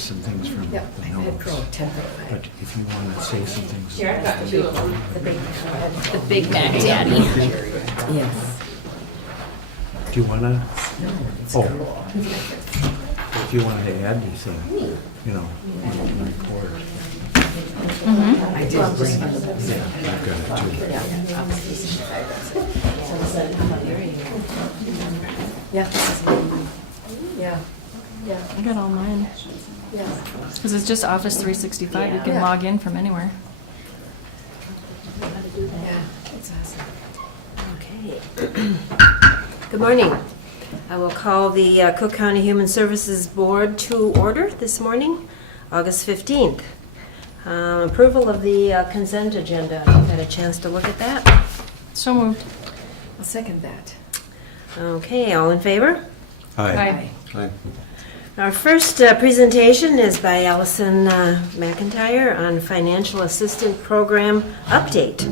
some things from Yep, the I had notes. Pro, 10 Pro. But if you want to say some things. Here, I've got two of them. The Big Mac Daddy. Yes. Do you want to, No, it's Oh. cool. if you wanted to add anything, you know, on the report. I did bring it. Yeah, I've got it too. Yeah. Yeah. Yeah. I got all mine. Yeah. Because it's just Office 365. You can Yeah. log in from anywhere. Yeah. It's awesome. Okay. Good morning. I will call the Cook County Human Services Board to order this morning, August 15th. Approval of the consent agenda. Had a chance to look at that? So moved. I'll second that. Okay, all in favor? Aye. Aye. Our first presentation is by Allison McIntyre on Financial Assistant Program Update.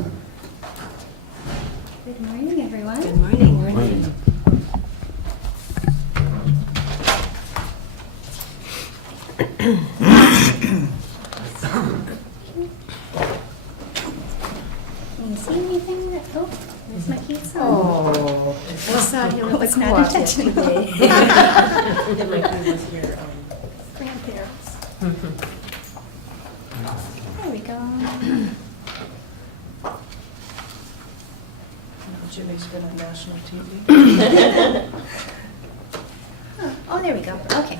Good morning, everyone. Good morning. Can you see anything? Oh, there's my keys. Oh, I saw him I at was the not co-op intentional. yesterday. Grandparents. There we go. Jimmy's been on national TV. Oh, there we go. Okay.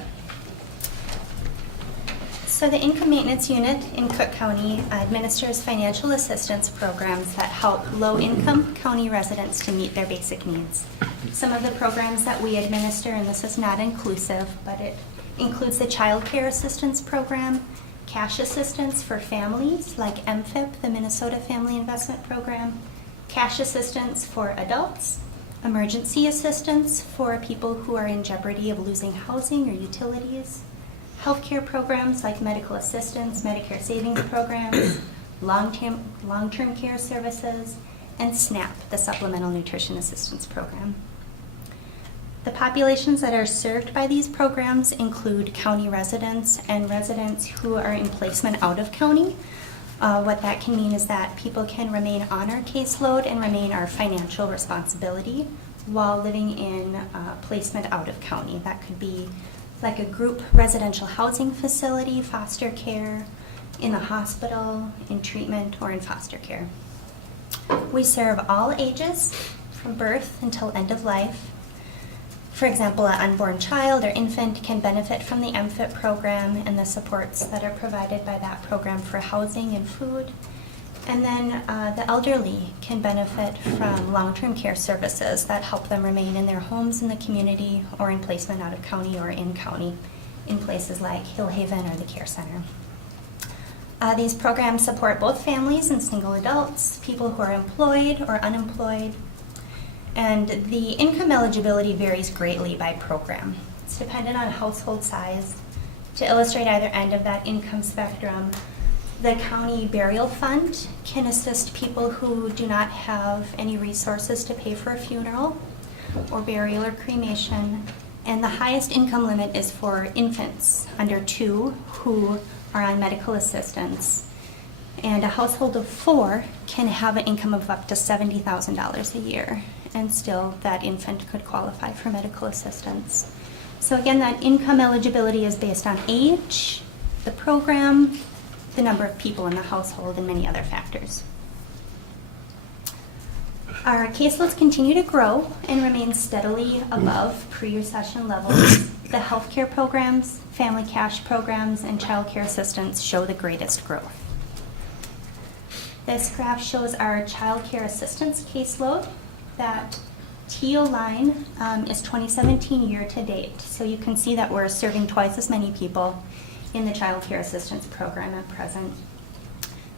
So the Income Maintenance Unit in Cook County administers financial assistance programs that help low-income county residents to meet their basic needs. Some of the programs that we administer, and this is not inclusive, but it includes the Child Care Assistance Program, cash assistance for families like MFIP, the Minnesota Family Investment Program, cash assistance for adults, emergency assistance for people who are in jeopardy of losing housing or utilities, healthcare programs like medical assistance, Medicare savings programs, long-term care services, and SNAP, the Supplemental Nutrition Assistance Program. The populations that are served by these programs include county residents and residents who are in placement out of county. What that can mean is that people can remain on our caseload and remain our financial responsibility while living in placement out of county. That could be like a group residential housing facility, foster care, in the hospital, in treatment, or in foster care. We serve all ages from birth until end of life. For example, an unborn child or infant can benefit from the MFIP program and the supports that are provided by that program for housing and food. And then the elderly can benefit from long-term care services that help them remain in their homes in the community or in placement out of county or in county in places like Hillhaven or the Care Center. These programs support both families and single adults, people who are employed or unemployed, and the income eligibility varies greatly by program. It's dependent on household size. To illustrate either end of that income spectrum, the county burial fund can assist people who do not have any resources to pay for a funeral or burial or cremation. And the highest income limit is for infants under 2 who are on medical assistance. And a household of 4 can have an income of up to $70,000 a year. And still that infant could qualify for medical assistance. So again, that income eligibility is based on age, the program, the number of people in the household, and many other factors. Our caseloads continue to grow and remain steadily above pre-recession levels. The healthcare programs, family cash programs, and child care assistance show the greatest growth. This graph shows our child care assistance caseload. That teal line is 2017 year to date. So you can see that we're serving twice as many people in the child care assistance program at present.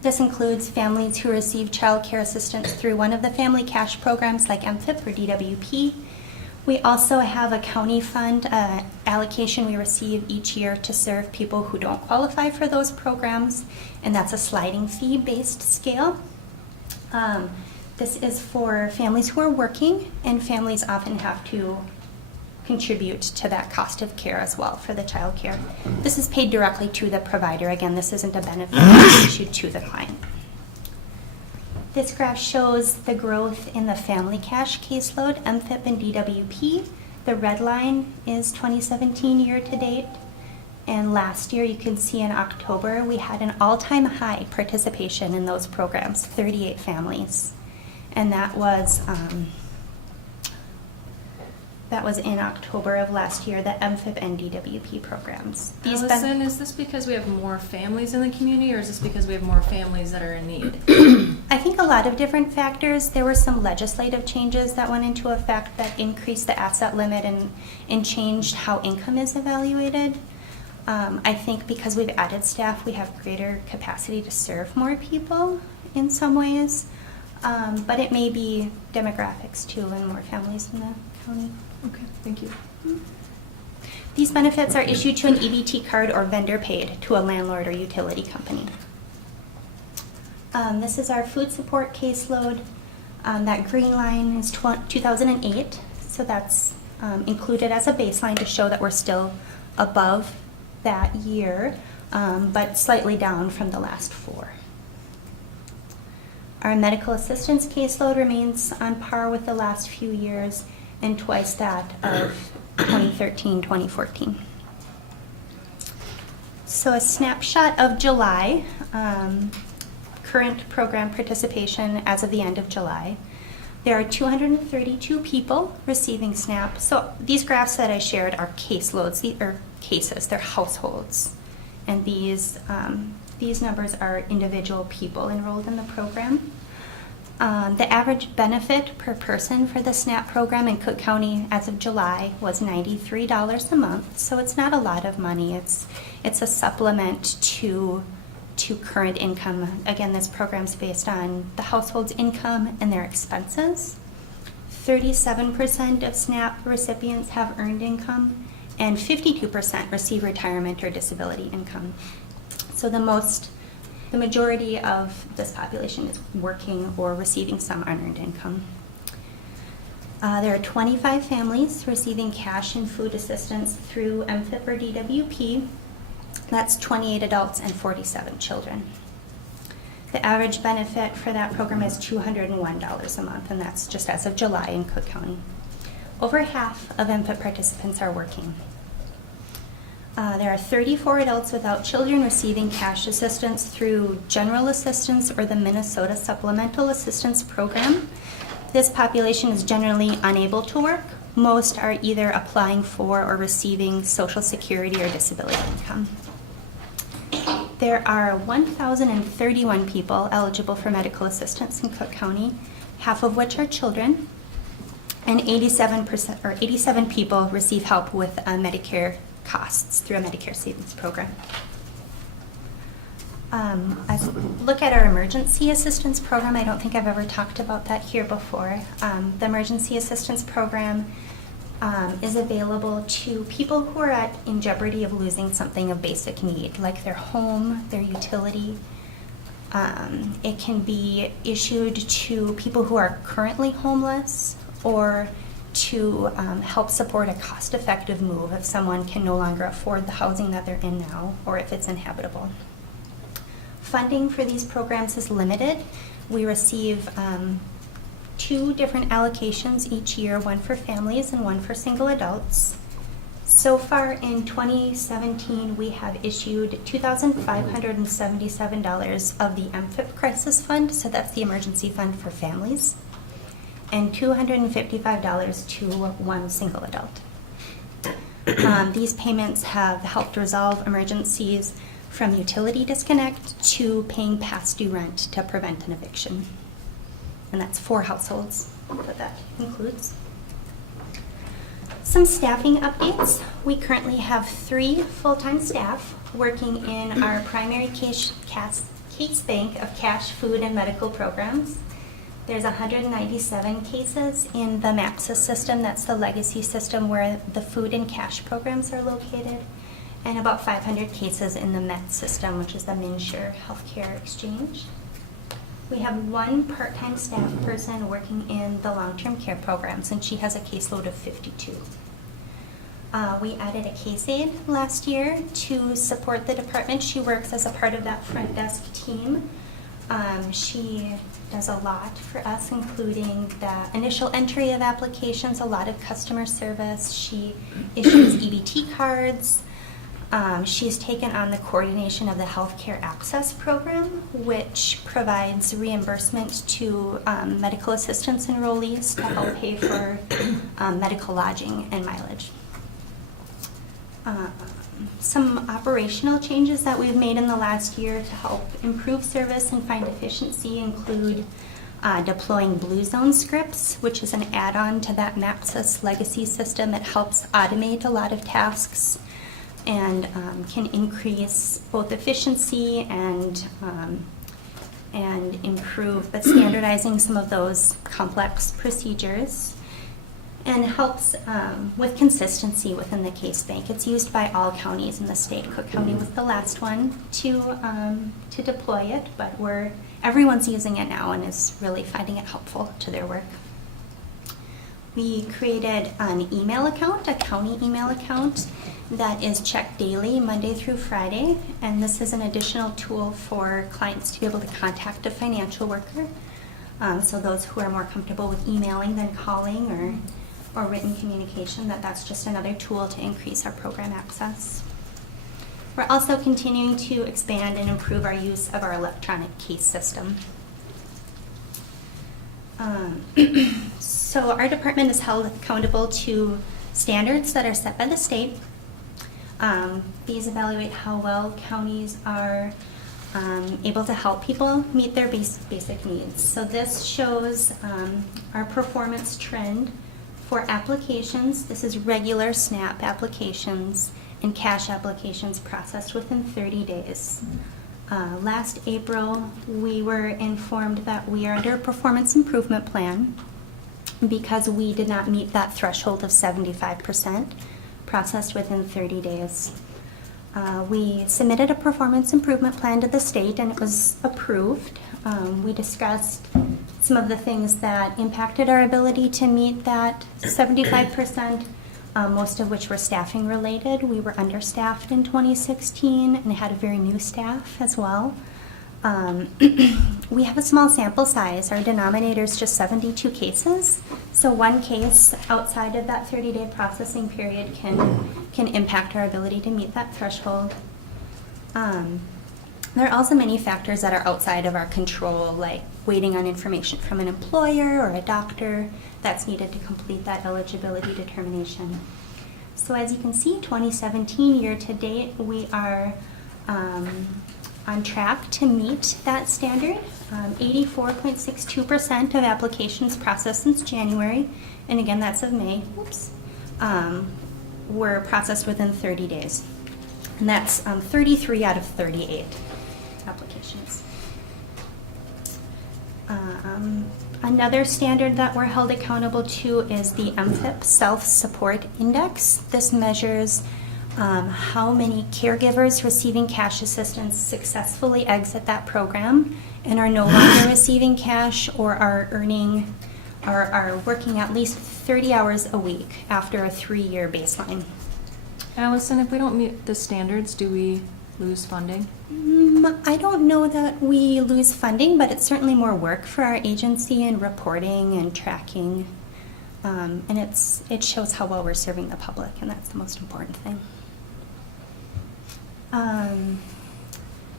This includes families who receive child care assistance through one of the family cash programs like MFIP or DWP. We also have a county fund allocation we receive each year to serve people who don't qualify for those programs, and that's a sliding fee-based scale. This is for families who are working, and families often have to contribute to that cost of care as well for the child care. This is paid directly to the provider. Again, this isn't a benefit issued to the client. This graph shows the growth in the family cash caseload, MFIP and DWP. The red line is 2017 year to date. And last year, you can see in October, we had an all-time high participation in those programs, 38 families. And that was in October of last year, the MFIP and DWP programs. Allison, is this because we have more families in the community, or is this because we have more families that are in need? I think a lot of different factors. There were some legislative changes that went into effect that increased the asset limit and changed how income is evaluated. I think because we've added staff, we have greater capacity to serve more people in some ways. But it may be demographics too, and more families in the county. Okay, thank you. These benefits are issued to an EBT card or vendor paid to a landlord or utility company. This is our food support caseload. That green line is 2008, so that's included as a baseline to show that we're still above that year, but slightly down from the last 4. Our medical assistance caseload remains on par with the last few years and twice that of 2013, 2014. So a snapshot of July, current program participation as of the end of July. There are 232 people receiving SNAP. So these graphs that I shared are caseloads, these are cases, they're households. And these numbers are individual people enrolled in the program. The average benefit per person for the SNAP program in Cook County as of July was $93 a month. So it's not a lot of money. It's a supplement to current income. Again, this program's based on the household's income and their expenses. 37% of SNAP recipients have earned income, and 52% receive retirement or disability income. So the majority of this population is working or receiving some unearned income. There are 25 families receiving cash and food assistance through MFIP or DWP. That's 28 adults and 47 children. The average benefit for that program is $201 a month, and that's just as of July in Cook County. Over half of MFIP participants are working. There are 34 adults without children receiving cash assistance through General Assistance or the Minnesota Supplemental Assistance Program. This population is generally unable to work. Most are either applying for or receiving Social Security or disability income. There are 1,031 people eligible for medical assistance in Cook County, half of which are children, and 87 people receive help with Medicare costs through a Medicare savings program. Look at our emergency assistance program. I don't think I've ever talked about that here before. The emergency assistance program is available to people who are in jeopardy of losing something of basic need, like their home, their utility. It can be issued to people who are currently homeless, or to help support a cost-effective move if someone can no longer afford the housing that they're in now, or if it's inhabitable. Funding for these programs is limited. We receive 2 different allocations each year, one for families and one for single adults. So far in 2017, we have issued $2,577 of the MFIP Crisis Fund, so that's the emergency fund for families, and $255 to one single adult. These payments have helped resolve emergencies from utility disconnect to paying past due rent to prevent an eviction. And that's 4 households that includes. Some staffing updates. We currently have 3 full-time staff working in our primary case bank of cash, food, and medical programs. There's 197 cases in the MAPSIS system. That's the legacy system where the food and cash programs are located, and about 500 cases in the MET system, which is the MNsure Healthcare Exchange. We have 1 part-time staff person working in the long-term care programs, and she has a caseload of 52. We added a case aide last year to support the department. She works as a part of that front desk team. She does a lot for us, including the initial entry of applications, a lot of customer service. She issues EBT cards. She's taken on the coordination of the Healthcare Access Program, which provides reimbursement to medical assistance enrollees to help pay for medical lodging and mileage. Some operational changes that we've made in the last year to help improve service and find efficiency include deploying Blue Zone scripts, which is an add-on to that Mapsys legacy system. It helps automate a lot of tasks and can increase both efficiency and improve, but standardizing some of those complex procedures, and helps with consistency within the case bank. It's used by all counties in the state. Cook County was the last one to deploy it, but everyone's using it now and is really finding it helpful to their work. We created an email account, a county email account that is checked daily, Monday through Friday, and this is an additional tool for clients to be able to contact a financial worker. So those who are more comfortable with emailing than calling or written communication, that's just another tool to increase our program access. We're also continuing to expand and improve our use of our electronic case system. So our department is held accountable to standards that are set by the state. These evaluate how well counties are able to help people meet their basic needs. So this shows our performance trend for applications. This is regular SNAP applications and cash applications processed within 30 days. Last April, we were informed that we are under a performance improvement plan because we did not meet that threshold of 75% processed within 30 days. We submitted a performance improvement plan to the state and it was approved. We discussed some of the things that impacted our ability to meet that 75%, most of which were staffing related. We were understaffed in 2016 and had a very new staff as well. We have a small sample size. Our denominator is just 72 cases. So one case outside of that 30-day processing period can impact our ability to meet that threshold. There are also many factors that are outside of our control, like waiting on information from an employer or a doctor that's needed to complete that eligibility determination. So as you can see, 2017 year to date, we are on track to meet that standard. 84.62% of applications processed since January, and again that's of May, were processed within 30 days. And that's 33 out of 38 applications. Another standard that we're held accountable to is the MFIP Self-Support Index. This measures how many caregivers receiving cash assistance successfully exit that program and are no longer receiving cash or are earning or are working at least 30 hours a week after a 3-year baseline. Allison, if we don't meet the standards, do we lose funding? I don't know that we lose funding, but it's certainly more work for our agency in reporting and tracking. And it shows how well we're serving the public, and that's the most important thing.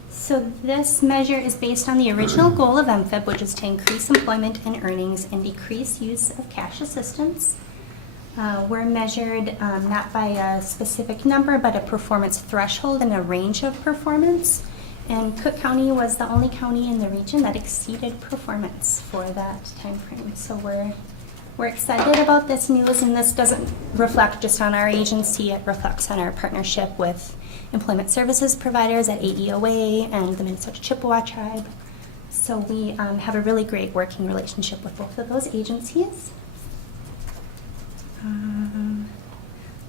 So this measure is based on the original goal of MFIP, which is to increase employment and earnings and decrease use of cash assistance. We're measured not by a specific number, but a performance threshold and a range of performance. And Cook County was the only county in the region that exceeded performance for that time frame. So we're excited about this news, and this doesn't reflect just on our agency. It reflects on our partnership with employment services providers at AEOA and the Minnesota Chippewa Tribe. So we have a really great working relationship with both of those agencies.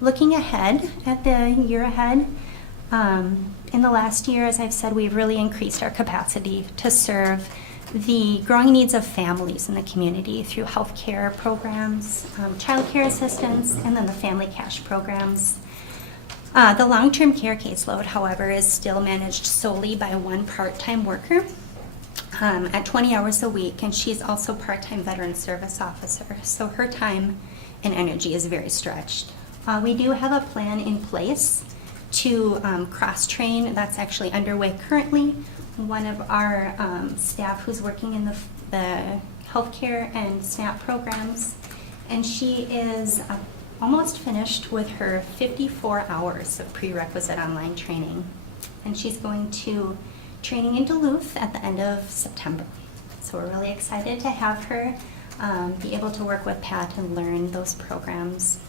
Looking ahead at the year ahead, in the last year, as I've said, we've really increased our capacity to serve the growing needs of families in the community through healthcare programs, child care assistance, and then the family cash programs. The long-term care caseload, however, is still managed solely by one part-time worker at 20 hours a week, and she's also part-time veteran service officer, so her time and energy is very stretched. We do have a plan in place to cross-train. That's actually underway currently. One of our staff who's working in the healthcare and SNAP programs, and she is almost finished with her 54 hours of prerequisite online training. And she's going to training in Duluth at the end of September. So we're really excited to have her be able to work with Pat and learn those programs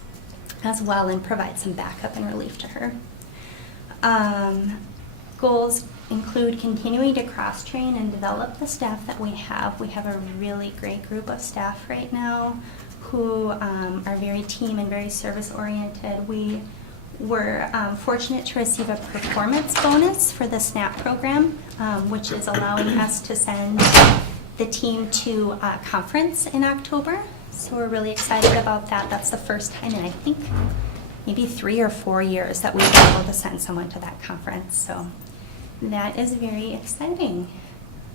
as well and provide some backup and relief to her. Goals include continuing to cross-train and develop the staff that we have. We have a really great group of staff right now who are very team and very service-oriented. We were fortunate to receive a performance bonus for the SNAP program, which is allowing us to send the team to a conference in October. So we're really excited about that. That's the first time in, I think, maybe 3 or 4 years that we've been able to send someone to that conference. So that is very exciting.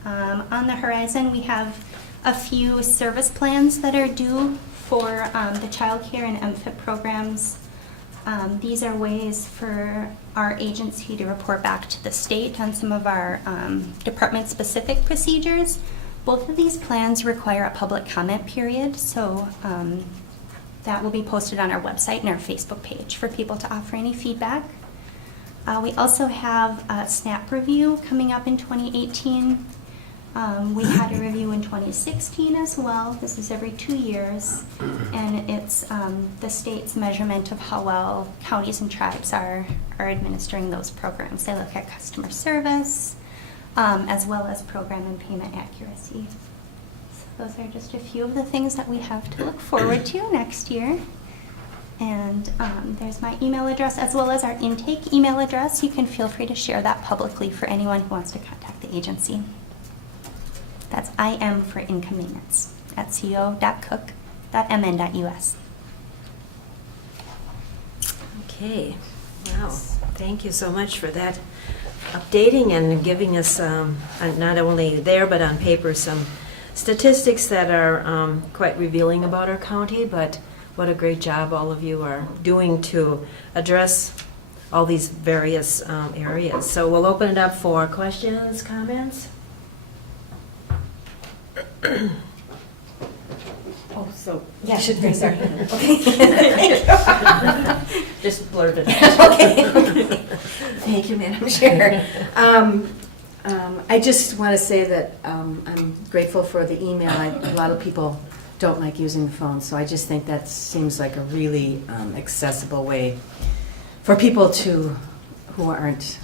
On the horizon, we have a few service plans that are due for the child care and MFIP programs. These are ways for our agency to report back to the state on some of our department-specific procedures. Both of these plans require a public comment period, so that will be posted on our website and our Facebook page for people to offer any feedback. We also have a SNAP review coming up in 2018. We had a review in 2016 as well. This is every 2 years, and it's the state's measurement of how well counties and tribes are administering those programs. They look at customer service, as well as program and payment accuracy. So those are just a few of the things that we have to look forward to next year. And there's my email address as well as our intake email address. You can feel free to share that publicly for anyone who wants to contact the agency. That's IM for income maintenance at co.cook.mn.us. Okay, wow, thank you so much for that updating and giving us not only there but on paper some statistics that are quite revealing about our county, but what a great job all of you are doing to address all these various areas. So we'll open it up for questions, comments. Oh, so you should raise our hand. Just blurt it out. Okay. Thank you, Madam Chair. I just want to say that I'm grateful for the email. A lot of people don't like using the phone, so I just think that seems like a really accessible way for people who aren't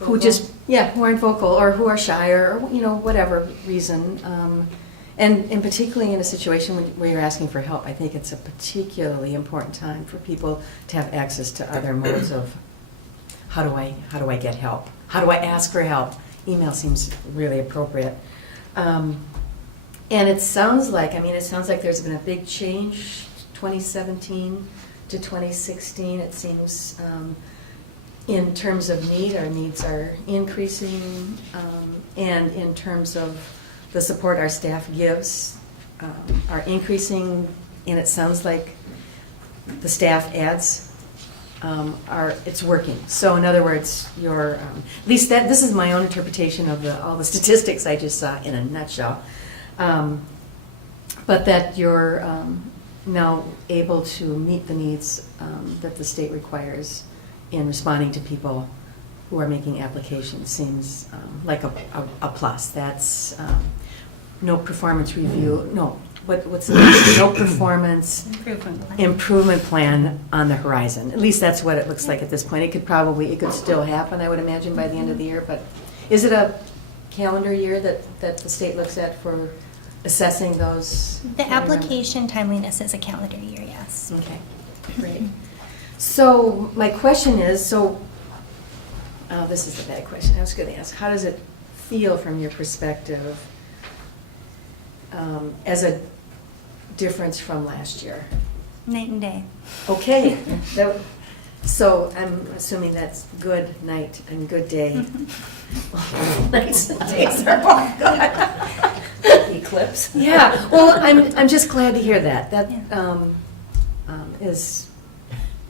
who aren't vocal or who are shy or whatever reason. And particularly in a situation where you're asking for help, I think it's a particularly important time for people to have access to other modes of how do I get help? How do I ask for help? Email seems really appropriate. And it sounds like there's been a big change, 2017 to 2016. It seems in terms of need, our needs are increasing, and in terms of the support our staff gives are increasing, and it sounds like the staff adds it's working. So in other words, at least this is my own interpretation of all the statistics I just saw in a nutshell. But that you're now able to meet the needs that the state requires in responding to people who are making applications seems like a plus. That's no performance review. No, what's the no performance improvement plan on the horizon. At least that's what it looks like at this point. It could still happen, I would imagine, by the end of the year. But is it a calendar year that the state looks at for assessing those? The application timeliness is a calendar year, yes. Okay, great. So my question is, this is the bad question I was going to ask. How does it feel from your perspective as a difference from last year? Night and day. Okay, so I'm assuming that's good night and good day. Nights and days are both good. Eclipse. Yeah, well, I'm just glad to hear that. That is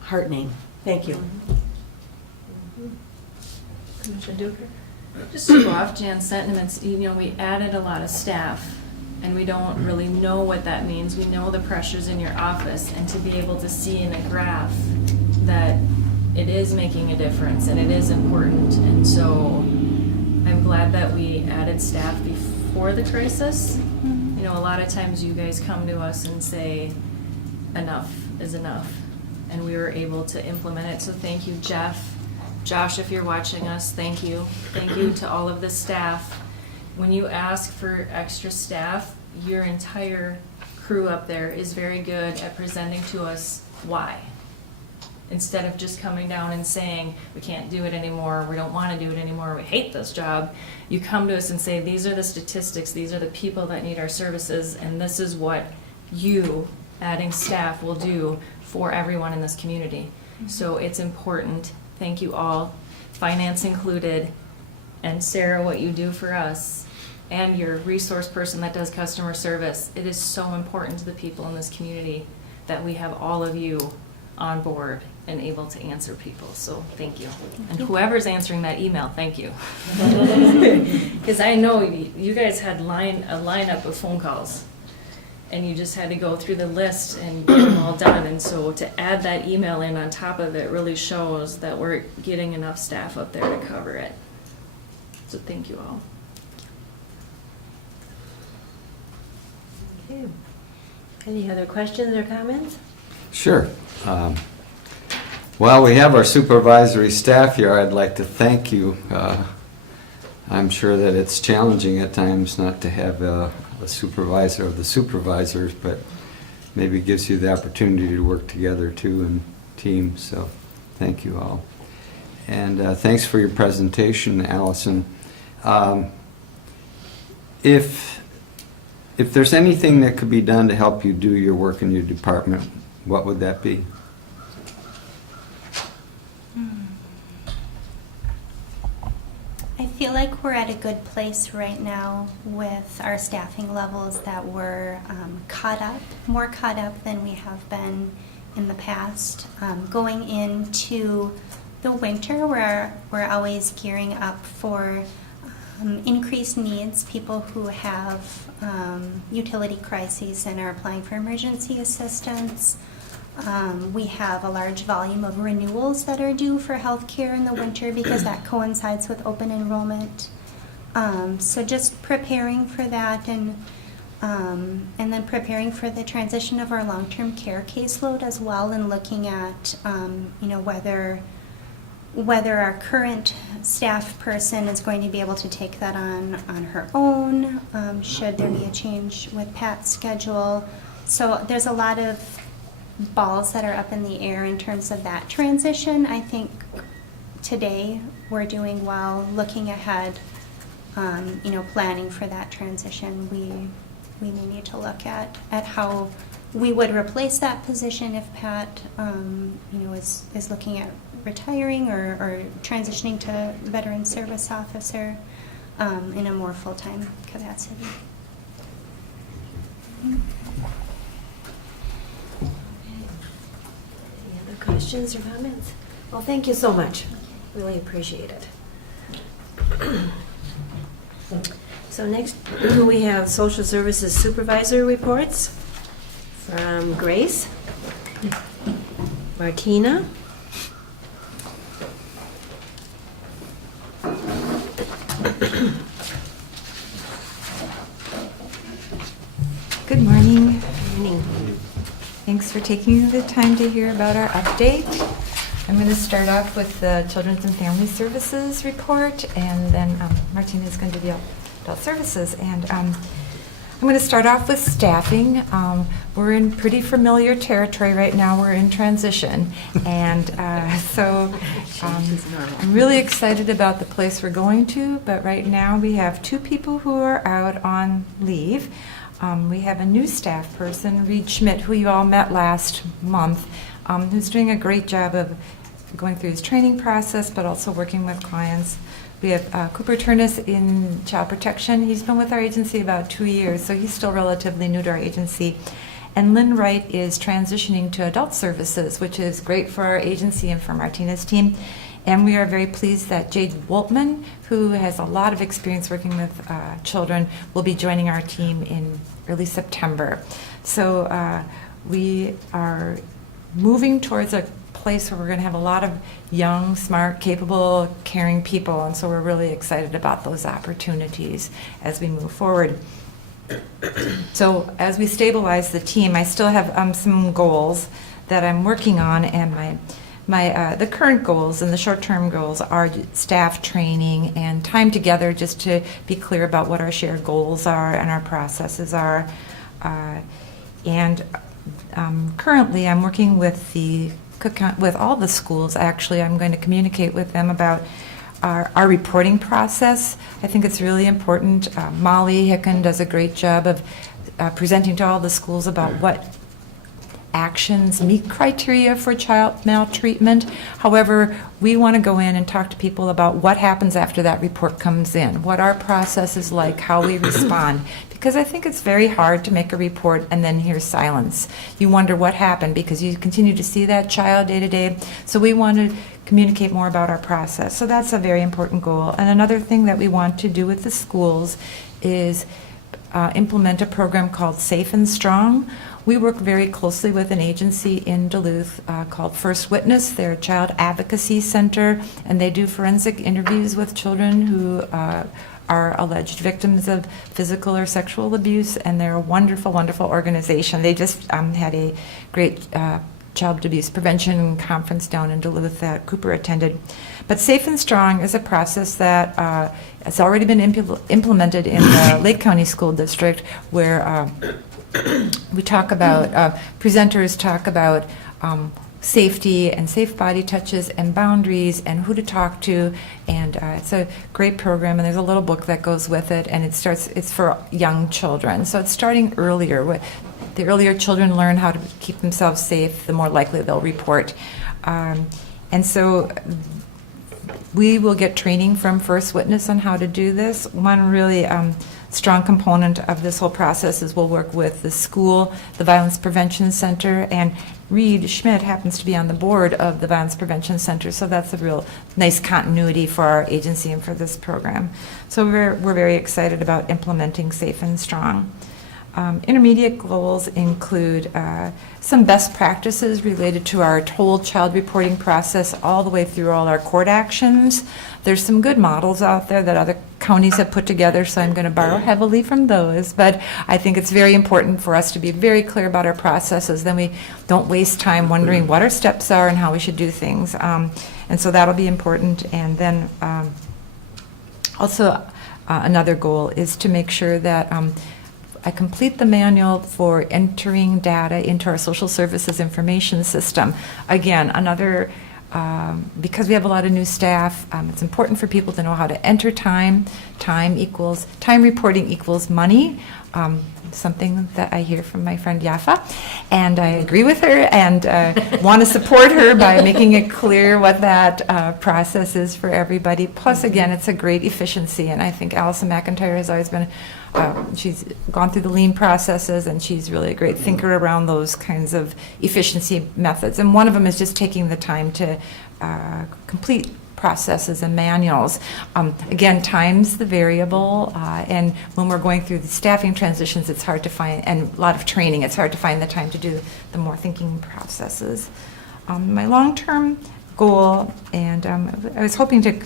heartening. Thank you. Commissioner Duker? Just to go off Jan's sentiments, we added a lot of staff, and we don't really know what that means. We know the pressures in your office, and to be able to see in a graph that it is making a difference and it is important. And so I'm glad that we added staff before the crisis. A lot of times you guys come to us and say, enough is enough. And we were able to implement it. So thank you, Jeff. Josh, if you're watching us, thank you. Thank you to all of the staff. When you ask for extra staff, your entire crew up there is very good at presenting to us why. Instead of just coming down and saying, we can't do it anymore, we don't want to do it anymore, we hate this job, you come to us and say, these are the statistics, these are the people that need our services, and this is what you, adding staff, will do for everyone in this community. So it's important. Thank you all, finance included, and Sarah, what you do for us, and your resource person that does customer service. It is so important to the people in this community that we have all of you on board and able to answer people. So thank you. And whoever's answering that email, thank you. Because I know you guys had a lineup of phone calls, and you just had to go through the list and get them all done. And so to add that email in on top of it really shows that we're getting enough staff up there to cover it. So thank you all. Okay. Any other questions or comments? Sure. Well, we have our supervisory staff here. I'd like to thank you. I'm sure that it's challenging at times not to have a supervisor of the supervisors, but maybe it gives you the opportunity to work together too in teams. So thank you all. And thanks for your presentation, Allison. If there's anything that could be done to help you do your work in your department, what would that be? I feel like we're at a good place right now with our staffing levels, that we're more caught up than we have been in the past. Going into the winter, we're always gearing up for increased needs, people who have utility crises and are applying for emergency assistance. We have a large volume of renewals that are due for healthcare in the winter because that coincides with open enrollment. So just preparing for that, and then preparing for the transition of our long-term care caseload as well, and looking at whether our current staff person is going to be able to take that on her own, should there be a change with Pat's schedule. So there's a lot of balls that are up in the air in terms of that transition. I think today we're doing well. Looking ahead, planning for that transition, we may need to look at how we would replace that position if Pat is looking at retiring or transitioning to veteran service officer in a more full-time capacity. Any other questions or comments? Well, thank you so much. Really appreciate it. So next, we have Social Services Supervisor reports from Grace, Martina, Good morning. Morning. Thanks for taking the time to hear about our update. I'm going to start off with the Children's and Family Services report, and then Martina is going to do the adult services. And I'm going to start off with staffing. We're in pretty familiar territory right now. We're in transition. And so I'm really excited about the place we're going to, but right now we have 2 people who are out on leave. We have a new staff person, Reed Schmidt, who you all met last month, who's doing a great job of going through his training process, but also working with clients. We have Cooper Turnus in child protection. He's been with our agency about 2 years, so he's still relatively new to our agency. And Lynn Wright is transitioning to adult services, which is great for our agency and for Martina's team. And we are very pleased that Jade Woltman, who has a lot of experience working with children, will be joining our team in early September. So we are moving towards a place where we're going to have a lot of young, smart, capable, caring people, and so we're really excited about those opportunities as we move forward. So as we stabilize the team, I still have some goals that I'm working on, and the current goals and the short-term goals are staff training and time together, just to be clear about what our shared goals are and our processes are. Currently, I'm working with all the schools. Actually, I'm going to communicate with them about our reporting process. I think it's really important. Molly Hicken does a great job of presenting to all the schools about what actions meet criteria for child maltreatment. However, we want to go in and talk to people about what happens after that report comes in, what our process is like, how we respond. Because I think it's very hard to make a report and then hear silence. You wonder what happened because you continue to see that child day to day. So we want to communicate more about our process. So that's a very important goal. And another thing that we want to do with the schools is implement a program called Safe and Strong. We work very closely with an agency in Duluth called First Witness. They're a child advocacy center, and they do forensic interviews with children who are alleged victims of physical or sexual abuse, and they're a wonderful, wonderful organization. They just had a great child abuse prevention conference down in Duluth that Cooper attended. But Safe and Strong is a process that has already been implemented in the Lake County School District, where we talk about, presenters talk about safety and safe body touches and boundaries and who to talk to, and it's a great program, and there's a little book that goes with it, and it's for young children, so it's starting earlier. The earlier children learn how to keep themselves safe, the more likely they'll report. And so we will get training from First Witness on how to do this. One really strong component of this whole process is we'll work with the school, the Violence Prevention Center, and Reed Schmidt happens to be on the board of the Violence Prevention Center, so that's a real nice continuity for our agency and for this program. So we're very excited about implementing Safe and Strong. Intermediate goals include some best practices related to our whole child reporting process all the way through all our court actions. There's some good models out there that other counties have put together, so I'm going to borrow heavily from those. But I think it's very important for us to be very clear about our processes. Then we don't waste time wondering what our steps are and how we should do things. And so that'll be important. And then also another goal is to make sure that I complete the manual for entering data into our social services information system. Again, another, because we have a lot of new staff, it's important for people to know how to enter time. Time reporting equals money. Something that I hear from my friend Yafa, and I agree with her and want to support her by making it clear what that process is for everybody. Plus, again, it's a great efficiency, and I think Allison McIntyre has always been, she's gone through the lean processes, and she's really a great thinker around those kinds of efficiency methods. And one of them is just taking the time to complete processes and manuals. Again, time's the variable, and when we're going through the staffing transitions, it's hard to find, and a lot of training, it's hard to find the time to do the more thinking processes. My long-term goal, and I was hoping to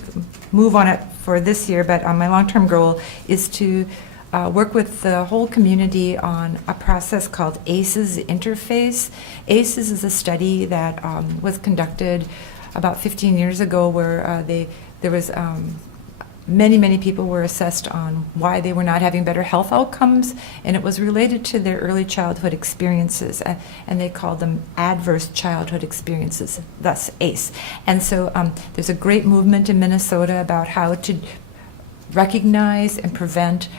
move on it for this year, but my long-term goal is to work with the whole community on a process called ACEs interface. ACEs is a study that was conducted about 15 years ago where there was many people were assessed on why they were not having better health outcomes, and it was related to their early childhood experiences, and they called them adverse childhood experiences, thus ACE. And so there's a great movement in Minnesota about how to recognize and prevent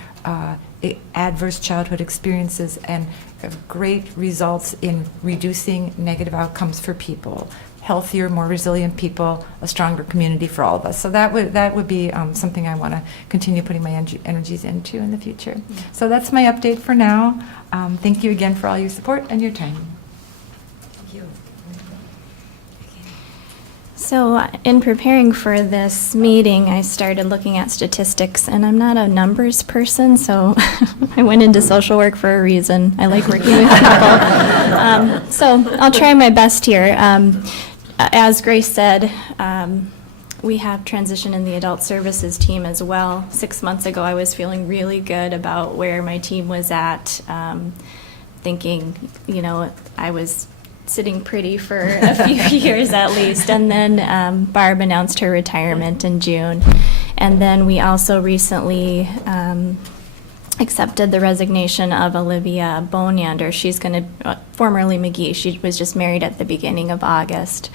adverse childhood experiences, and have great results in reducing negative outcomes for people. Healthier, more resilient people, a stronger community for all of us. So that would be something I want to continue putting my energies into in the future. So that's my update for now. Thank you again for all your support and your time. Thank you. So, in preparing for this meeting, I started looking at statistics, and I'm not a numbers person, so I went into social work for a reason. I like working with people. So, I'll try my best here. As Grace said, we have transition in the adult services team as well. 6 months ago, I was feeling really good about where my team was at, thinking, I was sitting pretty for a few years at least. And then Barb announced her retirement in June. And then we also recently accepted the resignation of Olivia Bonyander. She's going to, formerly McGee, she was just married at the beginning of August.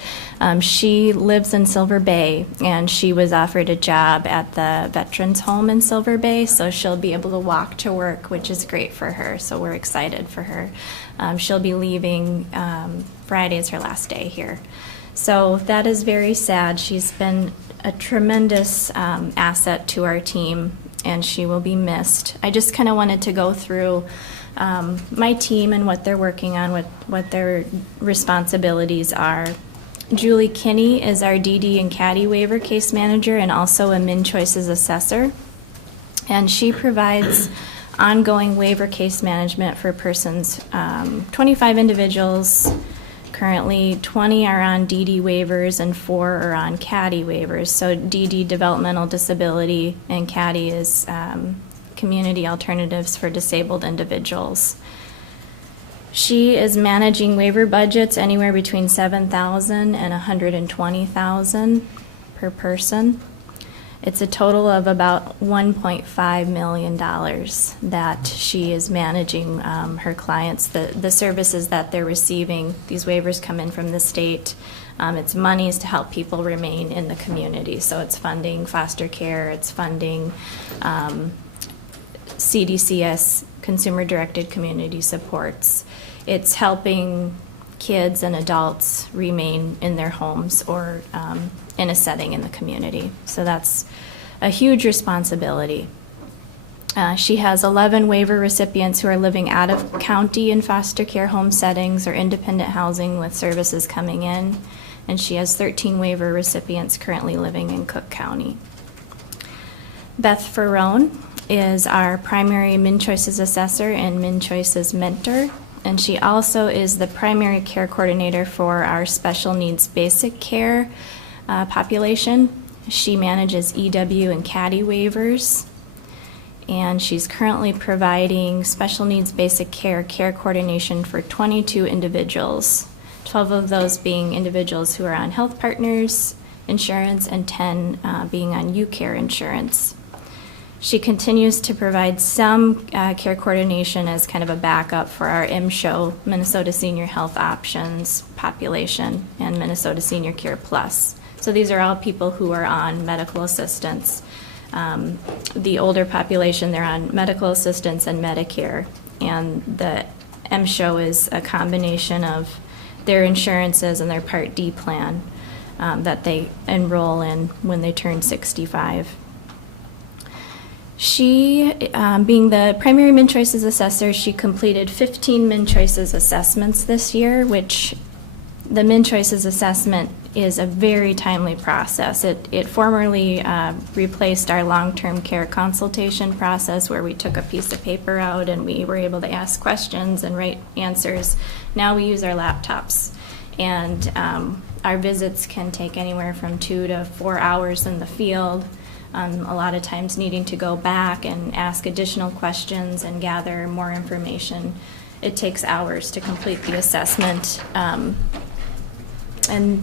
She lives in Silver Bay, and she was offered a job at the Veterans Home in Silver Bay, so she'll be able to walk to work, which is great for her, so we're excited for her. She'll be leaving, Friday is her last day here. So that is very sad. She's been a tremendous asset to our team, and she will be missed. I just kind of wanted to go through my team and what they're working on, what their responsibilities are. Julie Kinney is our DD and CADI waiver case manager and also a MinChoices assessor. And she provides ongoing waiver case management for persons, 25 individuals. Currently, 20 are on DD waivers and 4 are on CADI waivers. So DD, developmental disability, and CADI is community alternatives for disabled individuals. She is managing waiver budgets anywhere between $7,000 and $120,000 per person. It's a total of about $1.5 million that she is managing her clients, the services that they're receiving. These waivers come in from the state. It's monies to help people remain in the community. So it's funding foster care, it's funding CDCS, consumer-directed community supports. It's helping kids and adults remain in their homes or in a setting in the community. So that's a huge responsibility. She has 11 waiver recipients who are living out of county in foster care home settings or independent housing with services coming in. And she has 13 waiver recipients currently living in Cook County. Beth Ferrone is our primary MinChoices assessor and MinChoices mentor. And she also is the primary care coordinator for our special needs basic care population. She manages EW and CADI waivers. And she's currently providing special needs basic care coordination for 22 individuals, 12 of those being individuals who are on Health Partners insurance and 10 being on UCare insurance. She continues to provide some care coordination as kind of a backup for our MSHO, Minnesota Senior Health Options population, and Minnesota Senior Care Plus. So these are all people who are on medical assistance. The older population, they're on medical assistance and Medicare. And the MSHO is a combination of their insurances and their Part D plan that they enroll in when they turn 65. She, being the primary MinChoices assessor, she completed 15 MinChoices assessments this year, which the MinChoices assessment is a very timely process. It formerly replaced our long-term care consultation process where we took a piece of paper out and we were able to ask questions and write answers. Now we use our laptops, and our visits can take anywhere from 2 to 4 hours in the field. A lot of times needing to go back and ask additional questions and gather more information. It takes hours to complete the assessment. And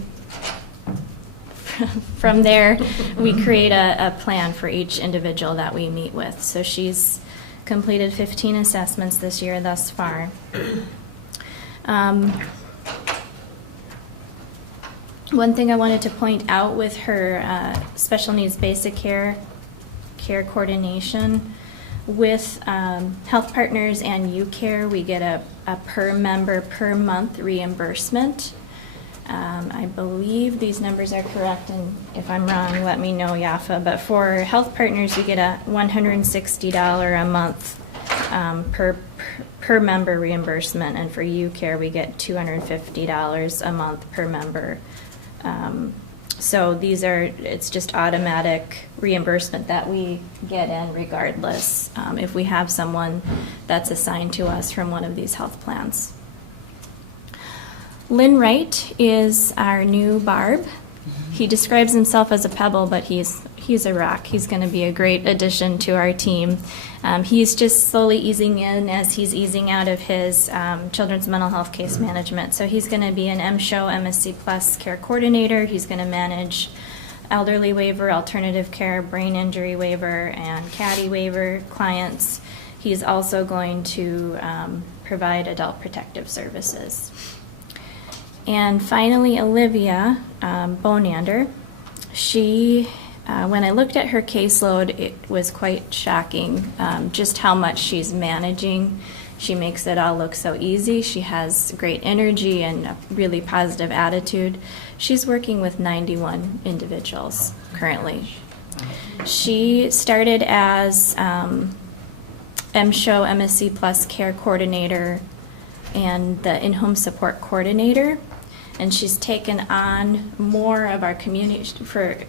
from there, we create a plan for each individual that we meet with. So she's completed 15 assessments this year thus far. One thing I wanted to point out with her special needs basic care coordination, with Health Partners and UCare, we get a per member per month reimbursement. I believe these numbers are correct, and if I'm wrong, let me know, Yafa. But for Health Partners, we get a $160 a month per member reimbursement, and for UCare, we get $250 a month per member. So it's just automatic reimbursement that we get in regardless if we have someone that's assigned to us from one of these health plans. Lynn Wright is our new Barb. He describes himself as a pebble, but he's a rock. He's going to be a great addition to our team. He's just slowly easing in as he's easing out of his children's mental health case management. So he's going to be an MSHO MSC Plus care coordinator. He's going to manage elderly waiver, alternative care, brain injury waiver, and CADI waiver clients. He's also going to provide adult protective services. And finally, Olivia Bonander. She, when I looked at her caseload, it was quite shocking just how much she's managing. She makes it all look so easy. She has great energy and a really positive attitude. She's working with 91 individuals currently. She started as MSHO MSC Plus care coordinator and the in-home support coordinator. And she's taken on more of our community.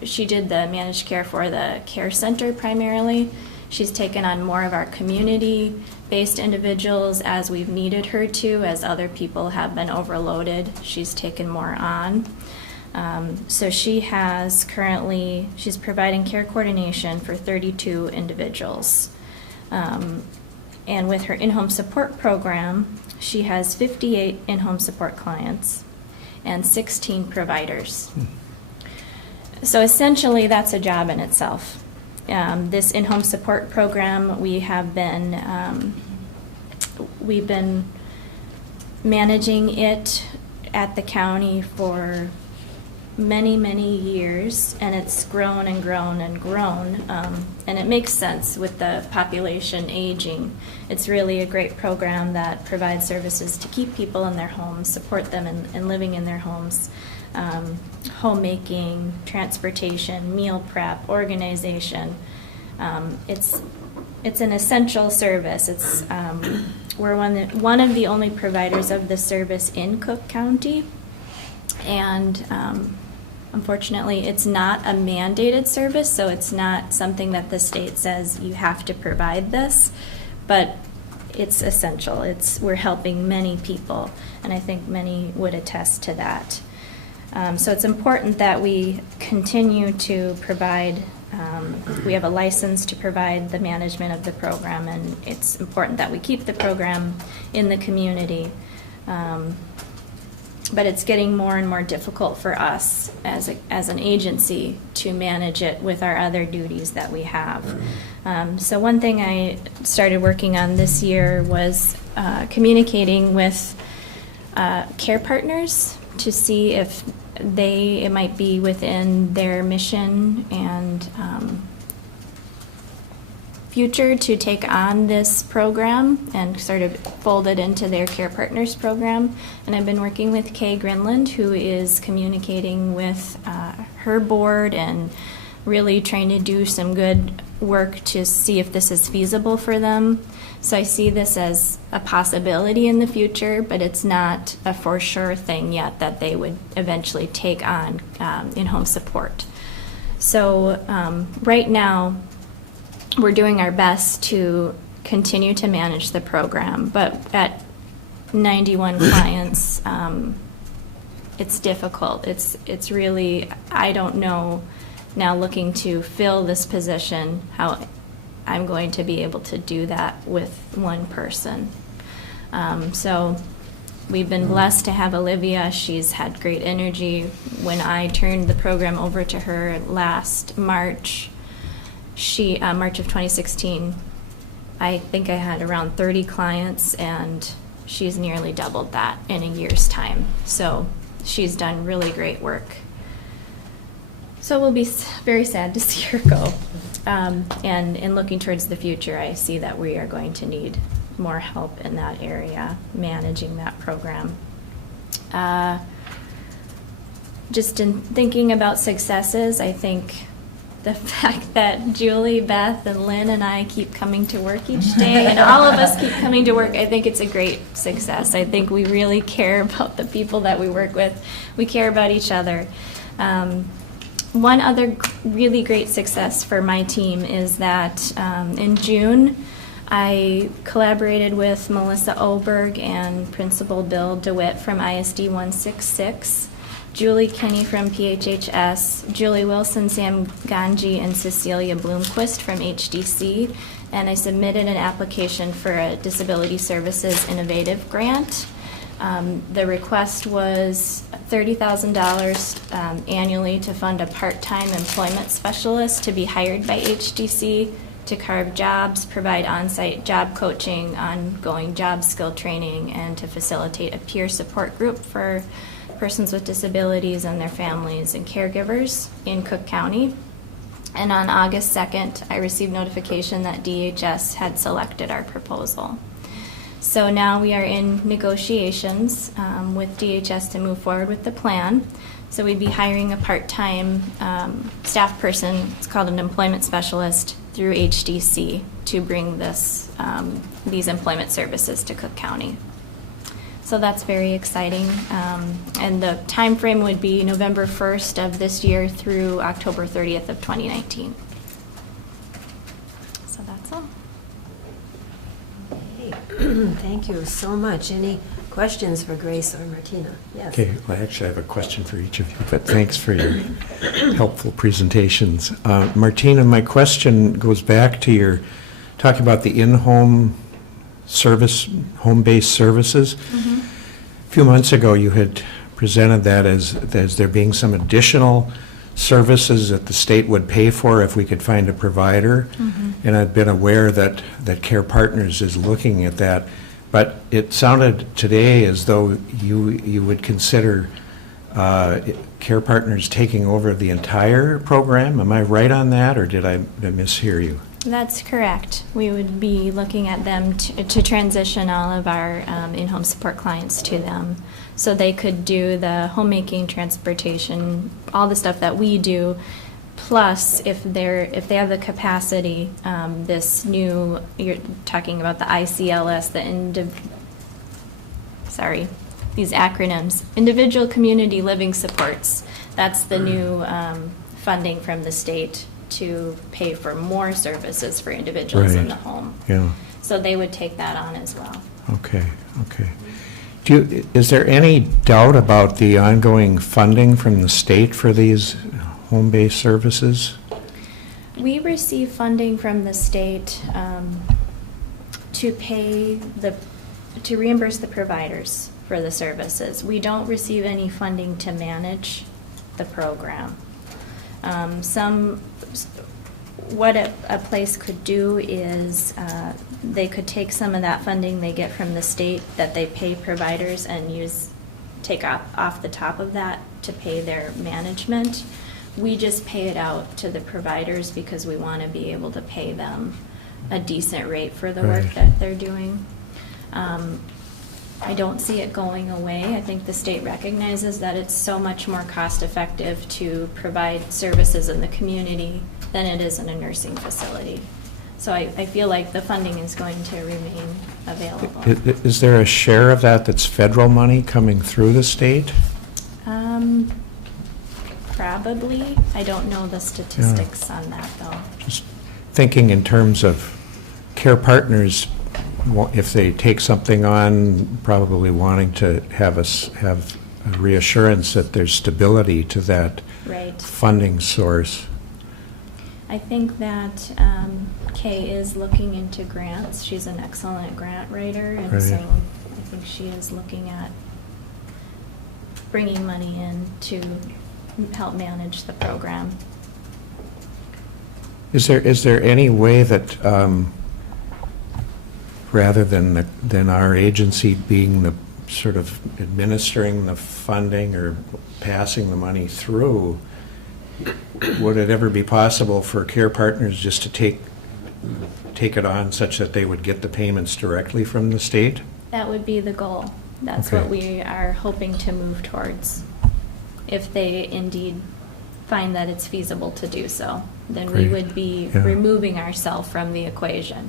She did the managed care for the care center primarily. She's taken on more of our community-based individuals as we've needed her to, as other people have been overloaded. She's taken more on. So she's providing care coordination for 32 individuals. And with her in-home support program, she has 58 in-home support clients and 16 providers. So essentially, that's a job in itself. This in-home support program, we've been managing it at the county for many, many years, and it's grown and grown and grown. And it makes sense with the population aging. It's really a great program that provides services to keep people in their homes, support them in living in their homes, homemaking, transportation, meal prep, organization. It's an essential service. We're one of the only providers of this service in Cook County, and unfortunately, it's not a mandated service, so it's not something that the state says you have to provide this, but it's essential. We're helping many people, and I think many would attest to that. So it's important that we continue to provide, we have a license to provide the management of the program, and it's important that we keep the program in the community. But it's getting more and more difficult for us as an agency to manage it with our other duties that we have. So one thing I started working on this year was communicating with care partners to see if it might be within their mission and future to take on this program and sort of fold it into their Care Partners program. And I've been working with Kay Grinland, who is communicating with her board and really trying to do some good work to see if this is feasible for them. So I see this as a possibility in the future, but it's not a for sure thing yet that they would eventually take on in-home support. So right now, we're doing our best to continue to manage the program, but at 91 clients, it's difficult. It's really, I don't know now, looking to fill this position, how I'm going to be able to do that with one person. So We've been blessed to have Olivia. She's had great energy. When I turned the program over to her last March, March of 2016, I think I had around 30 clients, and she's nearly doubled that in a year's time. So she's done really great work. So we'll be very sad to see her go. And in looking towards the future, I see that we are going to need more help in that area, managing that program. Just in thinking about successes, I think the fact that Julie, Beth, and Lynn and I keep coming to work each day, and all of us keep coming to work, I think it's a great success. I think we really care about the people that we work with. We care about each other. One other really great success for my team is that in June, I collaborated with Melissa Oberg and Principal Bill DeWitt from ISD 166, Julie Kinney from PHHS, Julie Wilson, Sam Ganji, and Cecilia Bloomquist from HDC, and I submitted an application for a Disability Services Innovative Grant. The request was $30,000 annually to fund a part-time employment specialist to be hired by HDC to carve jobs, provide on-site job coaching, ongoing job skill training, and to facilitate a peer support group for persons with disabilities and their families and caregivers in Cook County. And on August 2nd, I received notification that DHS had selected our proposal. So now we are in negotiations with DHS to move forward with the plan. So we'd be hiring a part-time staff person, it's called an employment specialist, through HDC to bring these employment services to Cook County. So that's very exciting. And the time frame would be November 1st of this year through October 30th of 2019. So that's all. Thank you so much. Any questions for Grace or Martina? Yes. Okay, well, actually, I have a question for each of you, but thanks for your helpful presentations. Martina, my question goes back to your talking about the in-home service, home-based services. Mm-hmm. A few months ago, you had presented that as there being some additional services that the state would pay for if we could find a provider. Mm-hmm. And I've been aware that Care Partners is looking at that. But it sounded today as though you would consider Care Partners taking over the entire program. Am I right on that, or did I mishear you? That's correct. We would be looking at them to transition all of our in-home support clients to them, so they could do the homemaking, transportation, all the stuff that we do. Plus, if they have the capacity, this new, you're talking about the ICLS, these acronyms, Individual Community Living Supports. That's the new funding from the state to pay for more services for individuals in the home. Yeah. So they would take that on as well. Okay. Is there any doubt about the ongoing funding from the state for these home-based services? We receive funding from the state to reimburse the providers for the services. We don't receive any funding to manage the program. What a place could do is they could take some of that funding they get from the state that they pay providers and take off the top of that to pay their management. We just pay it out to the providers because we want to be able to pay them a decent rate for the work that they're doing. I don't see it going away. I think the state recognizes that it's so much more cost effective to provide services in the community than it is in a nursing facility. So I feel like the funding is going to remain available. Is there a share of that that's federal money coming through the state? Probably. I don't know the statistics on that, though. Just thinking in terms of Care Partners, if they take something on, probably wanting to have a reassurance that there's stability to that funding source. I think that Kay is looking into grants. She's an excellent grant writer, and so I think she is looking at bringing money in to help manage the program. Is there any way that, rather than our agency being the sort of administering the funding or passing the money through, would it ever be possible for Care Partners just to take it on such that they would get the payments directly from the state? That would be the goal. That's Okay. what we are hoping to move towards. If they indeed find that it's feasible to do so, then we Great. would be Yeah. removing ourselves from the equation.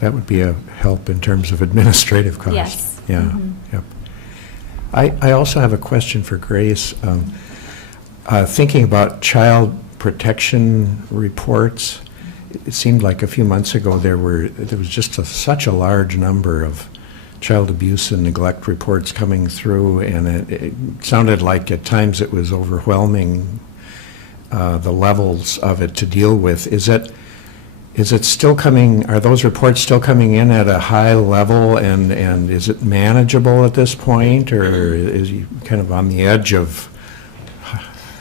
That would be a help in terms of administrative costs. Yes. Yeah, Mhm. yep. I also have a question for Grace. Thinking about child protection reports, it seemed like a few months ago there was just such a large number of child abuse and neglect reports coming through, and it sounded like at times it was overwhelming, the levels of it to deal with. Is it still coming, are those reports still coming in at a high level, and is it manageable at this point, or is you kind of on the edge of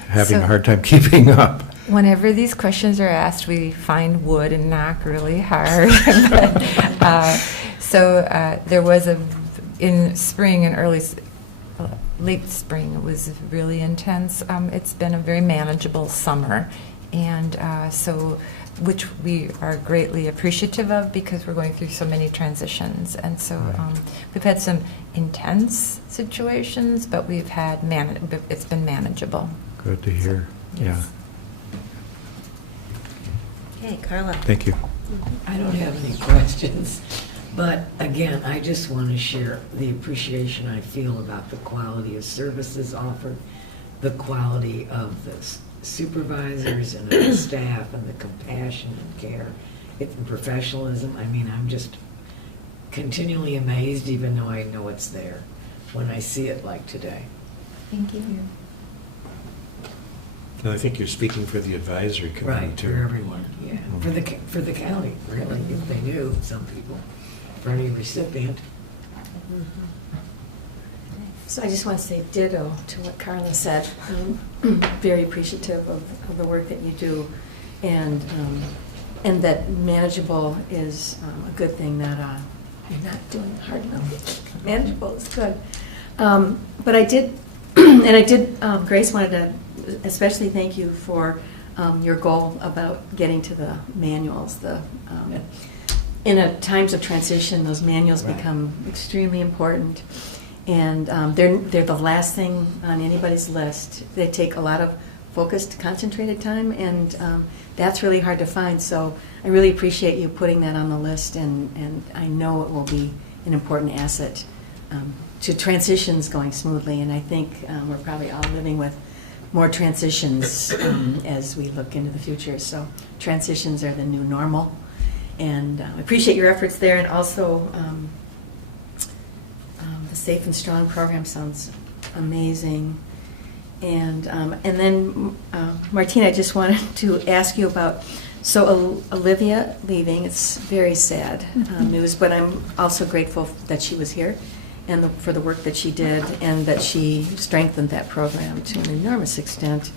having a So- hard time keeping up? Whenever these questions are asked, we find wood and knock really hard. There was in spring and late spring, it was really intense. It's been a very manageable summer, and which we are greatly appreciative of because we're going through so many transitions. And so Right. we've had some intense situations, but it's been manageable. Good to hear. Yeah, Okay, Carla. thank you. I don't have any questions, but again, I just want to share the appreciation I feel about the quality of services offered, the quality of the supervisors and of the staff, and the compassion and care, and professionalism. I mean, I'm just continually amazed, even though I know it's there, when I see it like today. Thank you. And I think you're speaking for the advisory committee, Right, too. for everyone, yeah. For the county, really, if they knew, some people, for any recipient. So I just want to say ditto to what Carla said. Very appreciative of the work that you do, and that manageable is a good thing, that you're not doing hard enough. Manageable is good. But I did, Grace wanted to especially thank you for your goal about getting to the manuals. In times of transition, those manuals Right. become extremely important. And they're the last thing on anybody's list. They take a lot of focused, concentrated time, and that's really hard to find. So I really appreciate you putting that on the list, and I know it will be an important asset to transitions going smoothly. And I think we're probably all living with more transitions as we look into the future. So transitions are the new normal. And I appreciate your efforts there, and also the Safe and Strong program sounds amazing. And then, Martina, I just wanted to ask you about, so Olivia leaving, it's very sad news, but I'm also grateful that she was here and for the work that she did, and that she strengthened that program to an enormous extent.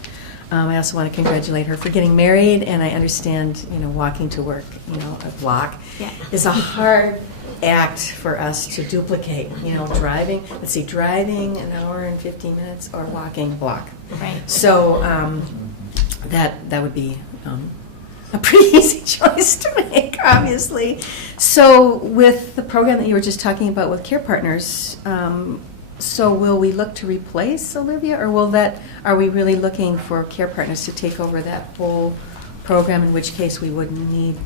I also want to congratulate her for getting married, and I understand, walking to work, a block Yeah. is a hard act for us to duplicate, driving an hour and 15 minutes, or walking a block. Right. So that would be a pretty easy choice to make, obviously. So with the program that you were just talking about with Care Partners, so will we look to replace Olivia, or are we really looking for Care Partners to take over that whole program, in which case we wouldn't need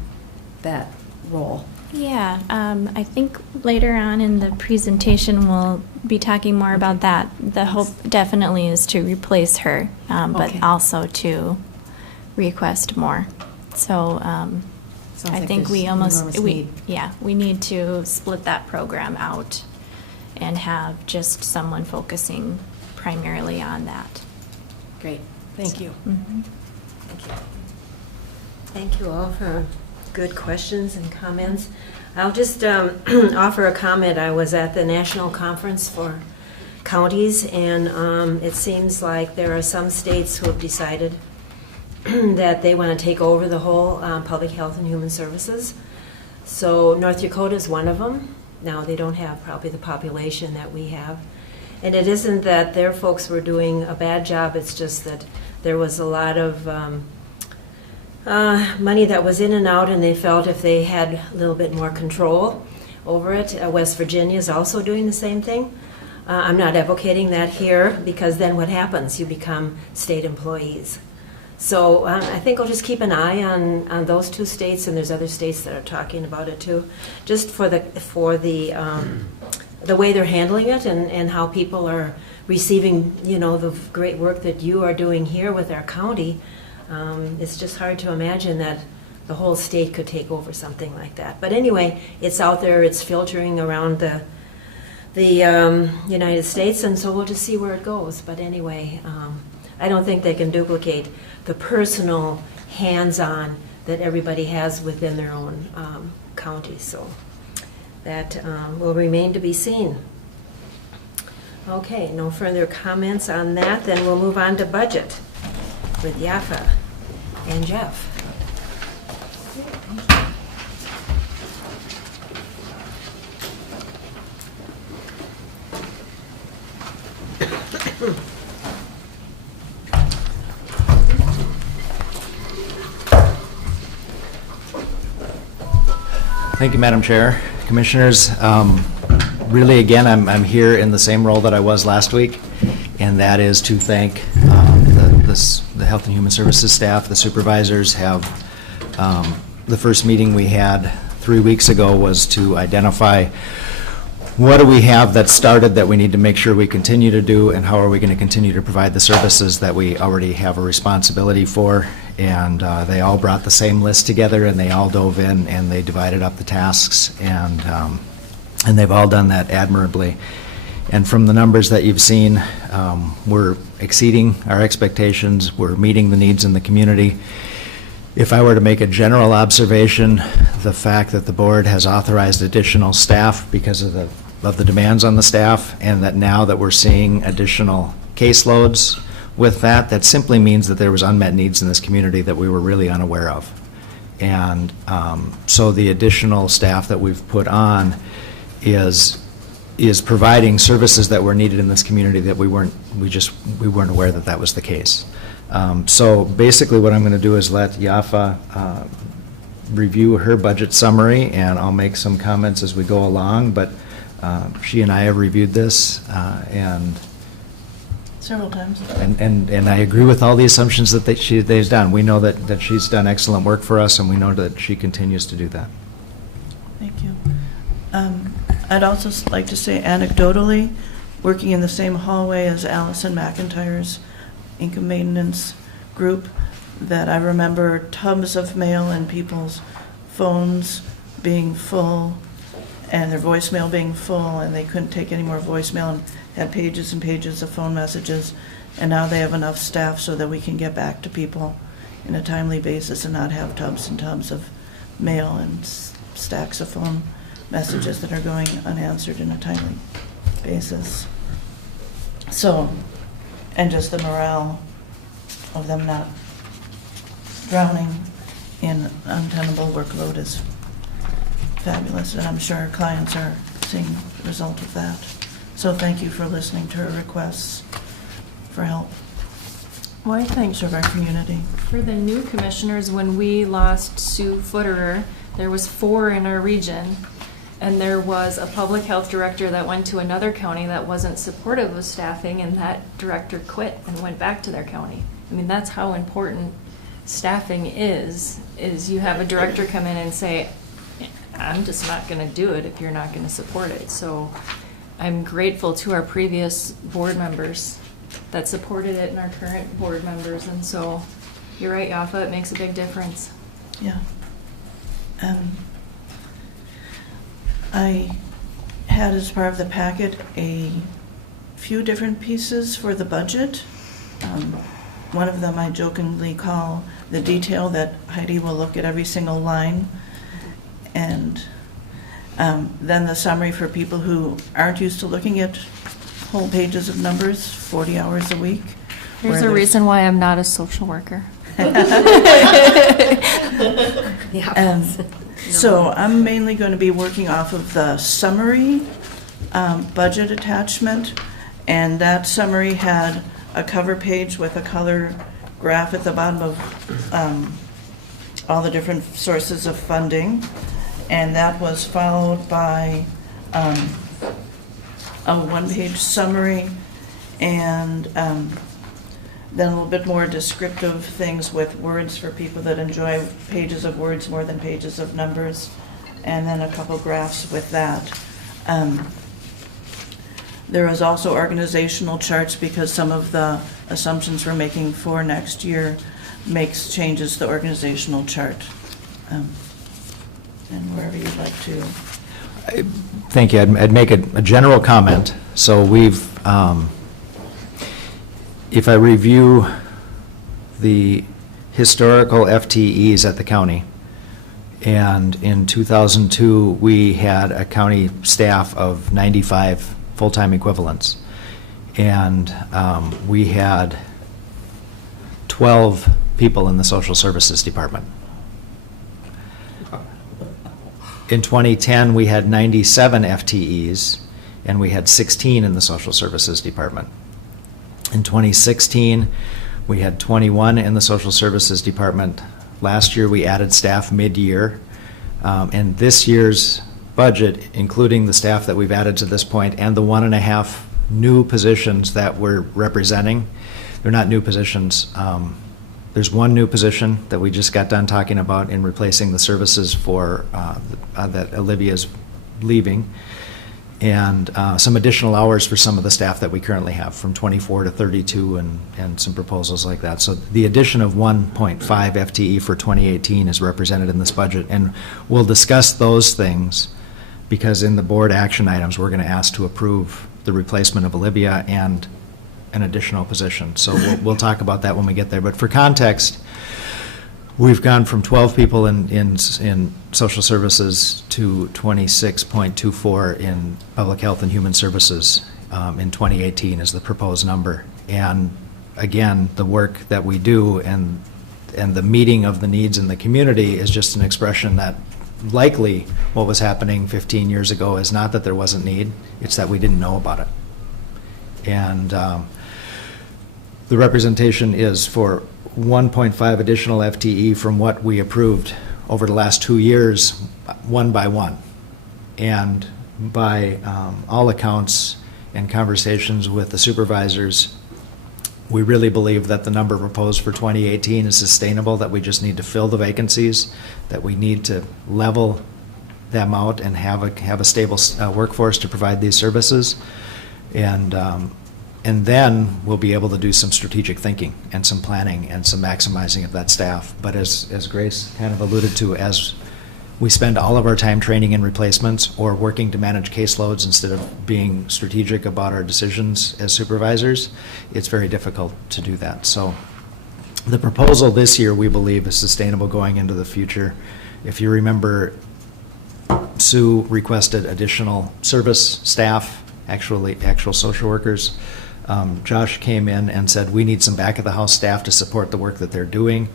that role? Yeah, I think later on in the presentation we'll be talking more about that. The hope definitely is to replace her, but Okay. also to request more. So Sounds I like think we there's almost enormous need. we need to split that program out and have just someone focusing primarily on that. Great, thank you. Mhm. Thank you. Thank you all for good questions and comments. I'll just offer a comment. I was at the National Conference for Counties, and it seems like there are some states who have decided that they want to take over the whole public health and human services. So North Dakota is one of them. Now, they don't have probably the population that we have. And it isn't that their folks were doing a bad job, it's just that there was a lot of money that was in and out, and they felt if they had a little bit more control over it. West Virginia is also doing the same thing. I'm not advocating that here, because then what happens? You become state employees. So I think I'll just keep an eye on those two states, and there's other states that are talking about it too, just for the way they're handling it and how people are receiving, the great work that you are doing here with our county. It's just hard to imagine that the whole state could take over something like that. But anyway, it's out there, it's filtering around the United States, and so we'll just see where it goes. But anyway, I don't think they can duplicate the personal hands-on that everybody has within their own county. So that will remain to be seen. Okay, no further comments on that. Then we'll move on to budget with Yafa and Jeff. Thank you, Madam Chair. Commissioners, really, again, I'm here in the same role that I was last week, and that is to thank the Health and Human Services staff. The supervisors have, the first meeting we had 3 weeks ago was to identify what do we have that started that we need to make sure we continue to do, and how are we going to continue to provide the services that we already have a responsibility for. And they all brought the same list together, and they all dove in, and they divided up the tasks, and they've all done that admirably. And from the numbers that you've seen, we're exceeding our expectations. We're meeting the needs in the community. If I were to make a general observation, the fact that the board has authorized additional staff because of the demands on the staff, and that now that we're seeing additional caseloads with that simply means that there was unmet needs in this community that we were really unaware of. And so the additional staff that we've put on is providing services that were needed in this community that we weren't aware that was the case. So basically what I'm going to do is let Yafa review her budget summary, and I'll make some comments as we go along, but she and I have reviewed this and several times. And I agree with all the assumptions that they've done. We know that she's done excellent work for us, and we know that she continues to do that. Thank you. I'd also like to say anecdotally, working in the same hallway as Allison McIntyre's income maintenance group, that I remember tubs of mail and people's phones being full and their voicemail being full, and they couldn't take any more voicemail and had pages and pages of phone messages, and now they have enough staff so that we can get back to people in a timely basis and not have tubs and tubs of mail and stacks of phone messages that are going unanswered in a timely basis. So, and just the morale of them not drowning in untenable workload is fabulous, and I'm sure our clients are seeing the result of that. So thank you for listening to her requests for help. Why, thanks of our community. For the new commissioners, when we lost Sue Footerer, there was 4 in our region, and there was a public health director that went to another county that wasn't supportive of staffing, and that director quit and went back to their county. I mean, that's how important staffing is you have a director come in and say, I'm just not going to do it if you're not going to support it. So I'm grateful to our previous board members that supported it and our current board members. And so you're right, Yafa, it makes a big difference. Yeah. I had as part of the packet a few different pieces for the budget. one of them I jokingly call the detail that Heidi will look at every single line. And then the summary for people who aren't used to looking at whole pages of numbers, 40 hours a week. There's a reason why I'm not a social worker. Yeah. So I'm mainly going to be working off of the summary budget attachment, and that summary had a cover page with a color graph at the bottom of all the different sources of funding, and that was followed by a one-page summary and then a little bit more descriptive things with words for people that enjoy pages of words more than pages of numbers, and then a couple graphs with that. There is also organizational charts because some of the assumptions we're making for next year changes to the organizational chart. And wherever you'd like to. Thank you. I'd make a general comment. So we've, if I review the historical FTEs at the county, and in 2002, we had a county staff of 95 full-time equivalents, and we had 12 people in the social services department. In 2010, we had 97 FTEs, and we had 16 in the social services department. In 2016, we had 21 in the social services department. Last year, we added staff mid-year. And this year's budget, including the staff that we've added to this point and the 1.5 new positions that we're representing, they're not new positions. There's one new position that we just got done talking about in replacing the services for that Olivia's leaving, and some additional hours for some of the staff that we currently have, from 24 to 32, and some proposals like that. So the addition of 1.5 FTE for 2018 is represented in this budget, and we'll discuss those things because in the board action items, we're going to ask to approve the replacement of Olivia and an additional position. So we'll talk about that when we get there. But for context, we've gone from 12 people in social services to 26.24 in public health and human services in 2018 is the proposed number. And again, the work that we do and the meeting of the needs in the community is just an expression that likely what was happening 15 years ago is not that there wasn't need, it's that we didn't know about it. And the representation is for 1.5 additional FTE from what we approved over the last 2 years, one by one. And by all accounts and conversations with the supervisors, we really believe that the number proposed for 2018 is sustainable, that we just need to fill the vacancies, that we need to level them out and have a stable workforce to provide these services. And then we'll be able to do some strategic thinking and some planning and some maximizing of that staff. But as Grace kind of alluded to, as we spend all of our time training in replacements or working to manage caseloads instead of being strategic about our decisions as supervisors, it's very difficult to do that. So the proposal this year, we believe, is sustainable going into the future. If you remember, Sue requested additional service staff, actual social workers. Josh came in and said, we need some back-of-the-house staff to support the work that they're doing.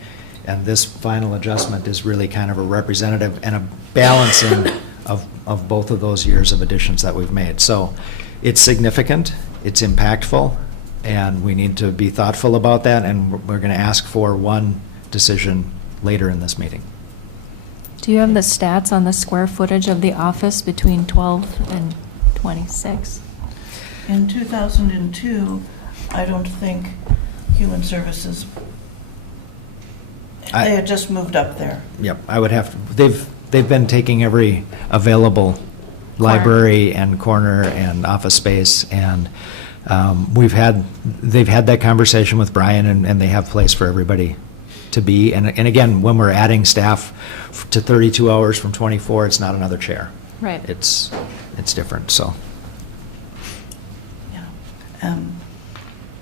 And this final adjustment is really kind of a representative and a balancing of both of those years of additions that we've made. So it's significant, it's impactful, and we need to be thoughtful about that, and we're going to ask for one decision later in this meeting. Do you have the stats on the square footage of the office between 12 and 26? In 2002, I don't think Human Services, they had just moved up there. Yep, I would have to, they've been taking every available library and corner and office space, and they've had that conversation with Brian, and they have place for everybody to be. And again, when we're adding staff to 32 hours from 24, it's not another chair. Right. It's different, so.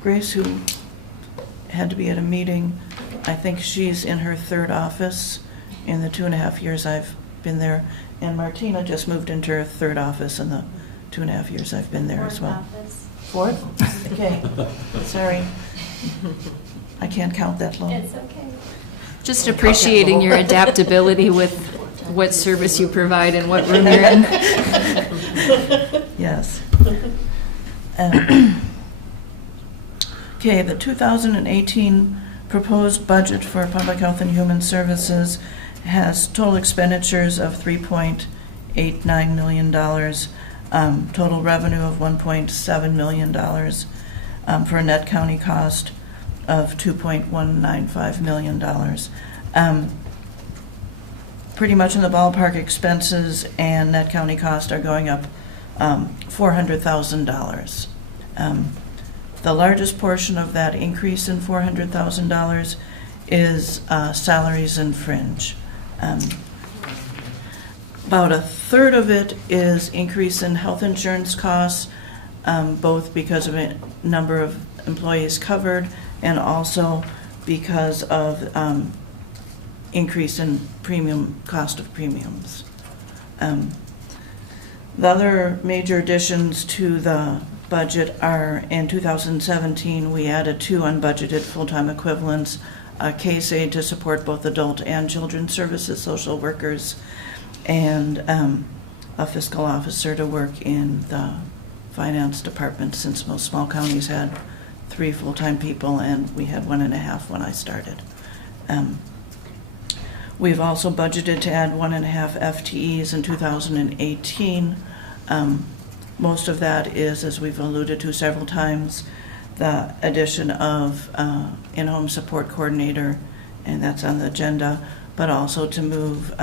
Grace, who had to be at a meeting. I think she's in her third office in the 2.5 years I've been there. And Martina just moved into her third office in the 2.5 years I've been there as well. Fourth? Okay, sorry. I can't count that low. It's okay. Just appreciating your adaptability with what service you provide and what room you're in. Yes. Okay, the 2018 proposed budget for Public Health and Human Services has total expenditures of $3.89 million, total revenue of $1.7 million, for a net county cost of $2.195 million. Pretty much in the ballpark, expenses and net county cost are going up $400,000. The largest portion of that increase in $400,000 is salaries and fringe. About a third of it is increase in health insurance costs, both because of a number of employees covered and also because of increase in cost of premiums. The other major additions to the budget are, in 2017, we added 2 unbudgeted full-time equivalents, a case aide to support both adult and children's services, social workers, and a fiscal officer to work in the finance department, since most small counties had 3 full-time people and we had 1.5 when I started. We've also budgeted to add 1.5 FTEs in 2018. Most of that is, as we've alluded to several times, the addition of in-home support coordinator, and that's on the agenda, but also to move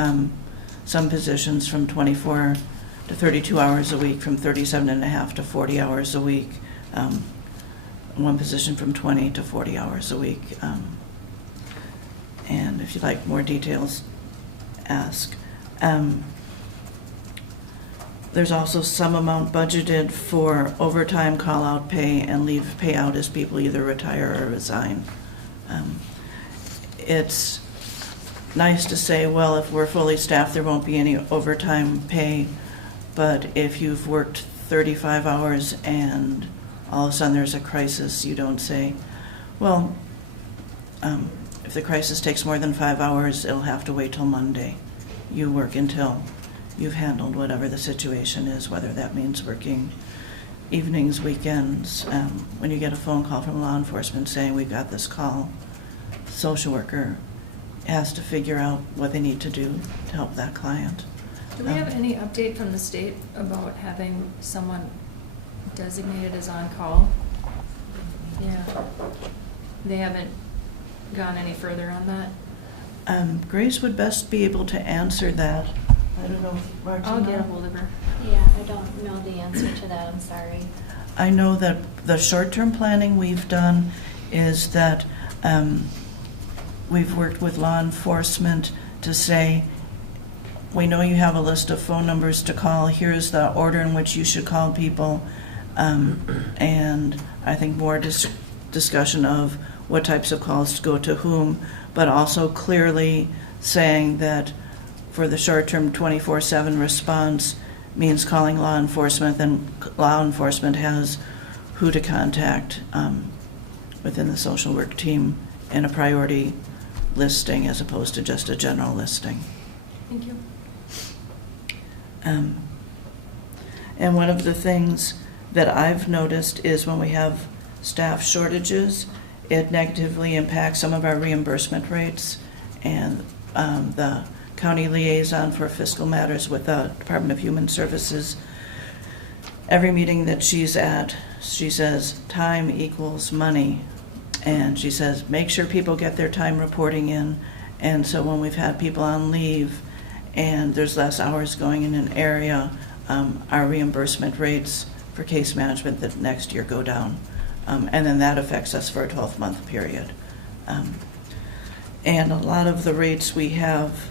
some positions from 24 to 32 hours a week, from 37.5 to 40 hours a week, one position from 20 to 40 hours a week. And if you'd like more details, ask. There's also some amount budgeted for overtime, call-out pay, and leave payout as people either retire or resign. It's nice to say, well, if we're fully staffed, there won't be any overtime pay, but if you've worked 35 hours and all of a sudden there's a crisis, you don't say, well, if the crisis takes more than 5 hours, it'll have to wait till Monday. You work until you've handled whatever the situation is, whether that means working evenings, weekends. When you get a phone call from law enforcement saying, we've got this call, the social worker has to figure out what they need to do to help that client. Do we have any update from the state about having someone designated as on-call? Yeah. They haven't gone any further on that? Grace would best be able to answer that. I don't know if Martina. I'll get a hold of her. Yeah, I don't know the answer to that, I'm sorry. I know that the short-term planning we've done is that we've worked with law enforcement to say, we know you have a list of phone numbers to call. Here's the order in which you should call people. And I think more discussion of what types of calls to go to whom, but also clearly saying that for the short-term 24/7 response means calling law enforcement, then law enforcement has who to contact within the social work team in a priority listing as opposed to just a general listing. Thank you. And one of the things that I've noticed is when we have staff shortages, it negatively impacts some of our reimbursement rates. And the county liaison for fiscal matters with the Department of Human Services, every meeting that she's at, she says, time equals money. And she says, make sure people get their time reporting in. And so when we've had people on leave and there's less hours going in an area, our reimbursement rates for case management the next year go down. And then that affects us for a 12-month period. And a lot of the rates we have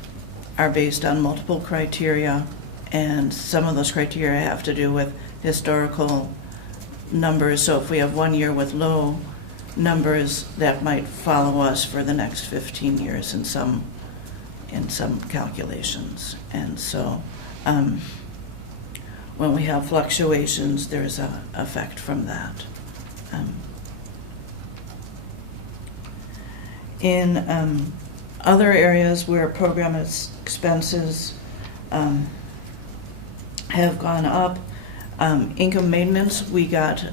are based on multiple criteria, and some of those criteria have to do with historical numbers. So if we have 1 year with low numbers that might follow us for the next 15 years in some calculations. And so when we have fluctuations, there's an effect from that. In other areas where program expenses have gone up, income maintenance, we got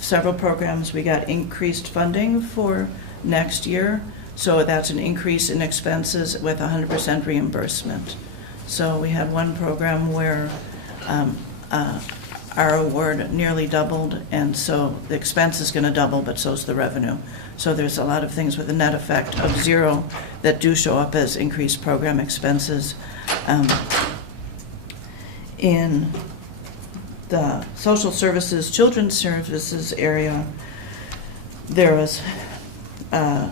several programs, we got increased funding for next year. So that's an increase in expenses with 100% reimbursement. So we had one program where our award nearly doubled, and so the expense is going to double, but so is the revenue. So there's a lot of things with a net effect of 0 that do show up as increased program expenses. In the social services, children's services area, there was a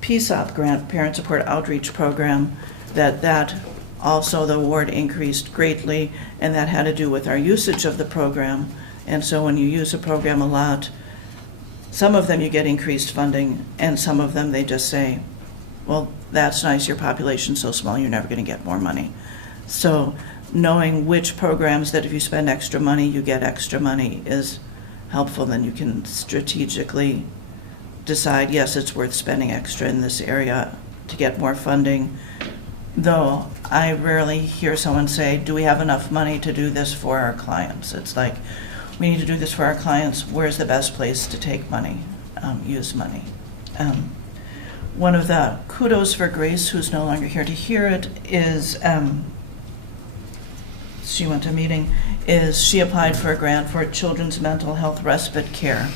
PSOP grant, Parent Support Outreach Program, that also the award increased greatly, and that had to do with our usage of the program. And so when you use a program a lot, some of them you get increased funding, and some of them they just say, well, that's nice, your population's so small, you're never going to get more money. So knowing which programs that if you spend extra money, you get extra money is helpful. Then you can strategically decide, yes, it's worth spending extra in this area to get more funding. Though I rarely hear someone say, do we have enough money to do this for our clients? It's like, we need to do this for our clients. Where's the best place to take money, use money? One of the kudos for Grace, who's no longer here to hear it, is she went to a meeting, is she applied for a grant for children's mental health respite care,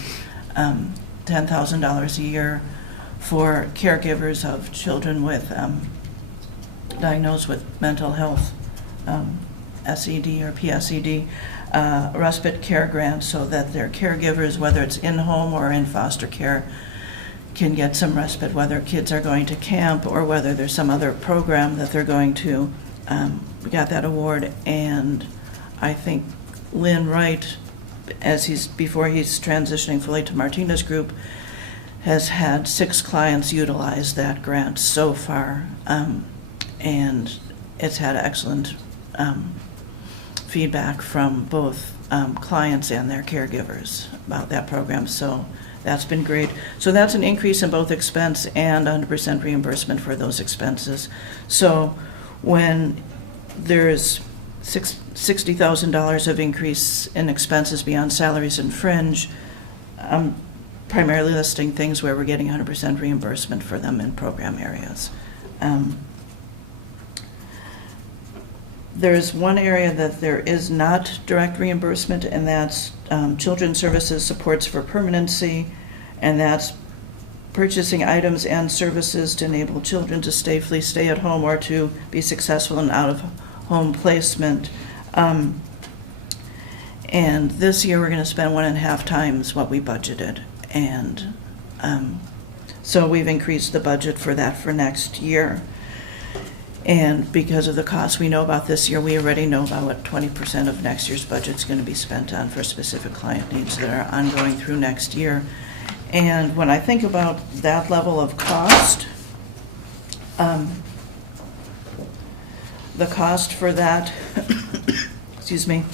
$10,000 a year for caregivers of children with diagnosed with mental health, SED or PSED, respite care grant, so that their caregivers, whether it's in-home or in foster care, can get some respite, whether kids are going to camp or whether there's some other program that they're going to. We got that award, and I think Lynn Wright, before he's transitioning fully to Martinez Group, has had 6 clients utilize that grant so far, and it's had excellent feedback from both clients and their caregivers about that program. So that's been great. So that's an increase in both expense and 100% reimbursement for those expenses. So when there's $60,000 of increase in expenses beyond salaries and fringe, I'm primarily listing things where we're getting 100% reimbursement for them in program areas. There's one area that there is not direct reimbursement, and that's Children's Services Supports for Permanency, and that's purchasing items and services to enable children to safely stay at home or to be successful in out-of-home placement. And this year we're going to spend 1.5 times what we budgeted. And so we've increased the budget for that for next year. And because of the costs we know about this year, we already know about what 20% of next year's budget is going to be spent on for specific client needs that are ongoing through next year. And when I think about that level of cost, the cost for that, excuse me,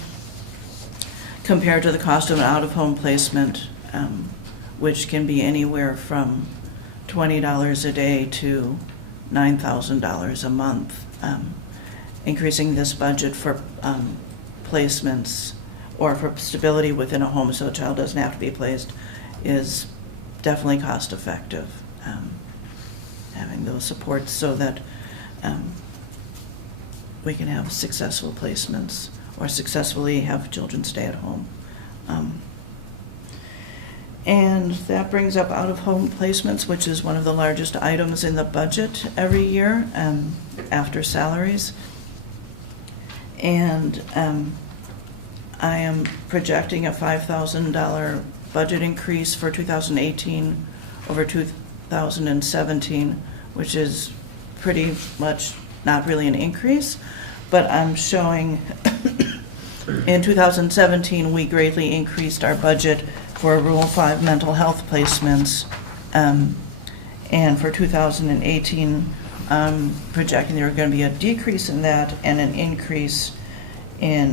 compared to the cost of an out-of-home placement, which can be anywhere from $20 a day to $9,000 a month. Increasing this budget for placements or for stability within a home so a child doesn't have to be placed is definitely cost effective. Having those supports so that we can have successful placements or successfully have children stay at home. And that brings up out-of-home placements, which is one of the largest items in the budget every year after salaries. And I am projecting a $5,000 budget increase for 2018 over 2017, which is pretty much not really an increase, but I'm showing in 2017 we greatly increased our budget for Rule 5 mental health placements. And for 2018, projecting there were going to be a decrease in that and an increase in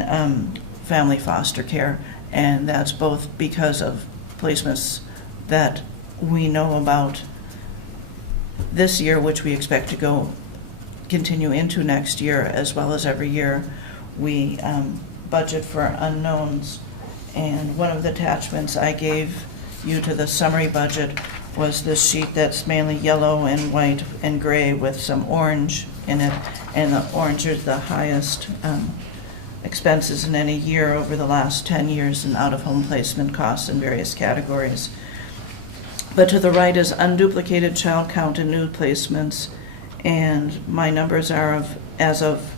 family foster care. And that's both because of placements that we know about this year, which we expect to continue into next year, as well as every year we budget for unknowns. And one of the attachments I gave you to the summary budget was this sheet that's mainly yellow and white and gray with some orange in it, and the orange is the highest expenses in any year over the last 10 years in out-of-home placement costs in various categories. But to the right is unduplicated child count and new placements, and my numbers are as of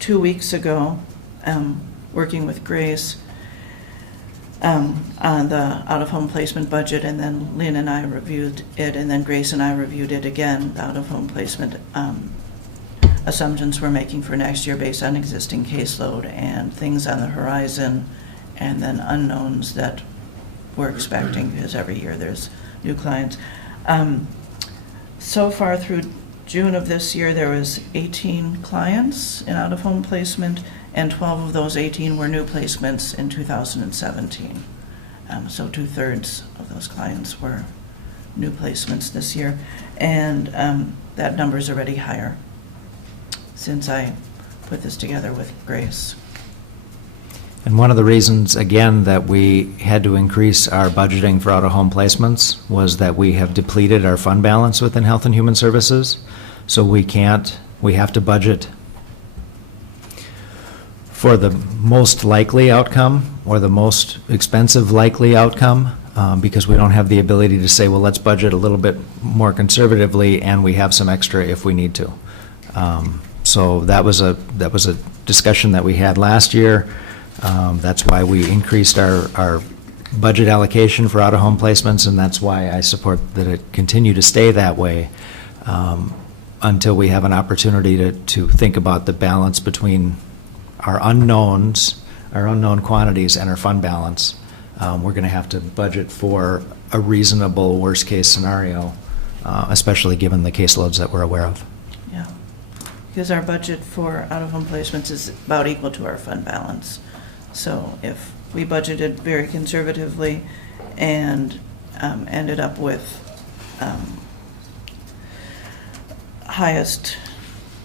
2 weeks ago, working with Grace on the out-of-home placement budget, and then Lynn and I reviewed it, and then Grace and I reviewed it again, the out-of-home placement assumptions we're making for next year based on existing caseload and things on the horizon, and then unknowns that we're expecting, because every year there's new clients. So far through June of this year, there was 18 clients in out-of-home placement, and 12 of those 18 were new placements in 2017. So 2/3 of those clients were new placements this year, and that number is already higher since I put this together with Grace. And one of the reasons, again, that we had to increase our budgeting for out-of-home placements was that we have depleted our fund balance within Health and Human Services. So we have to budget for the most likely outcome or the most expensive likely outcome, because we don't have the ability to say, well, let's budget a little bit more conservatively and we have some extra if we need to. So that was a discussion that we had last year. That's why we increased our budget allocation for out-of-home placements, and that's why I support that it continue to stay that way until we have an opportunity to think about the balance between our unknowns, our unknown quantities, and our fund balance. We're going to have to budget for a reasonable worst-case scenario, especially given the caseloads that we're aware of. Yeah, because our budget for out-of-home placements is about equal to our fund balance. So if we budgeted very conservatively and ended up with highest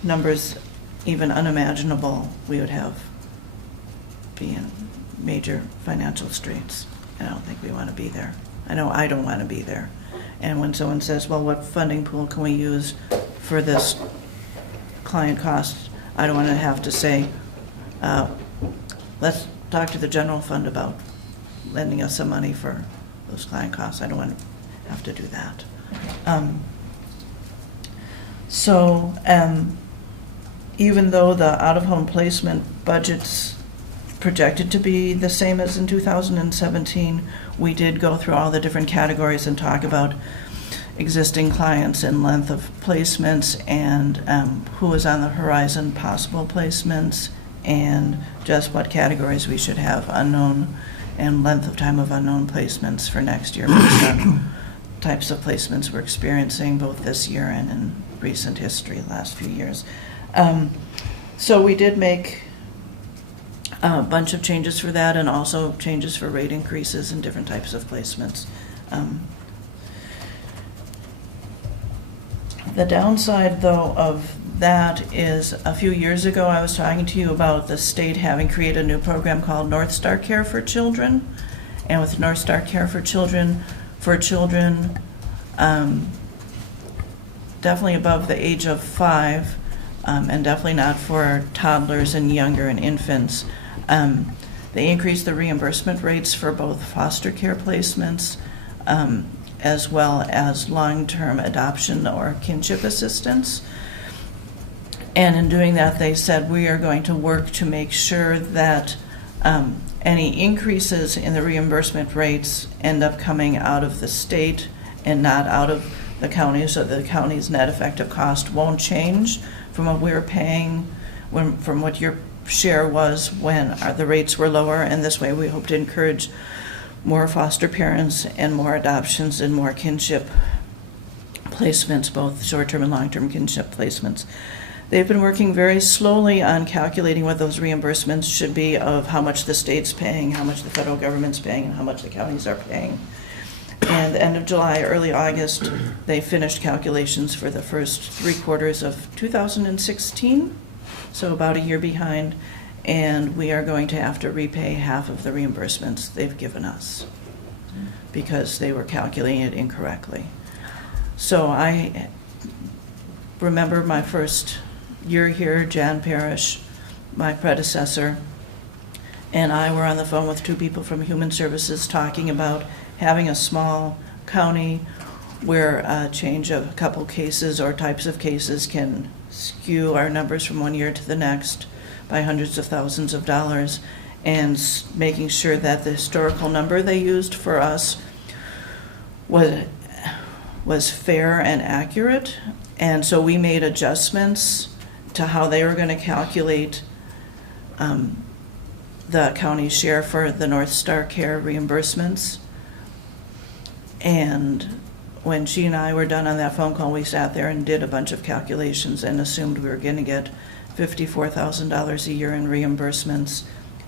numbers even unimaginable, we would be in major financial straits. And I don't think we want to be there. I know I don't want to be there. And when someone says, well, what funding pool can we use for this client cost, I don't want to have to say, let's talk to the general fund about lending us some money for those client costs. I don't want to have to do that. Even though the out-of-home placement budget's projected to be the same as in 2017, we did go through all the different categories and talk about existing clients and length of placements and who is on the horizon, possible placements, and just what categories we should have unknown and length of time of unknown placements for next year based on types of placements we're experiencing both this year and in recent history, last few years. So we did make a bunch of changes for that, and also changes for rate increases in different types of placements. The downside, though, of that is a few years ago I was talking to you about the state having created a new program called North Star Care for Children. And with North Star Care for children definitely above the age of 5, and definitely not for toddlers and younger and infants. They increased the reimbursement rates for both foster care placements as well as long-term adoption or kinship assistance. And in doing that, they said, we are going to work to make sure that any increases in the reimbursement rates end up coming out of the state and not out of the county, so the county's net effective cost won't change from what we were paying, from what your share was when the rates were lower. And this way we hope to encourage more foster parents and more adoptions and more kinship placements, both short-term and long-term kinship placements. They've been working very slowly on calculating what those reimbursements should be of how much the state's paying, how much the federal government's paying, and how much the counties are paying. And the end of July, early August, they finished calculations for the first 3 quarters of 2016, so about a year behind, and we are going to have to repay half of the reimbursements they've given us because they were calculating it incorrectly. So I remember my first year here, Jan Parrish, my predecessor, and I were on the phone with 2 people from Human Services talking about having a small county where a change of a couple cases or types of cases can skew our numbers from one year to the next by hundreds of thousands of dollars, and making sure that the historical number they used for us was fair and accurate. And so we made adjustments to how they were going to calculate the county's share for the North Star Care reimbursements. And when she and I were done on that phone call, we sat there and did a bunch of calculations and assumed we were going to get $54,000 a year in reimbursements.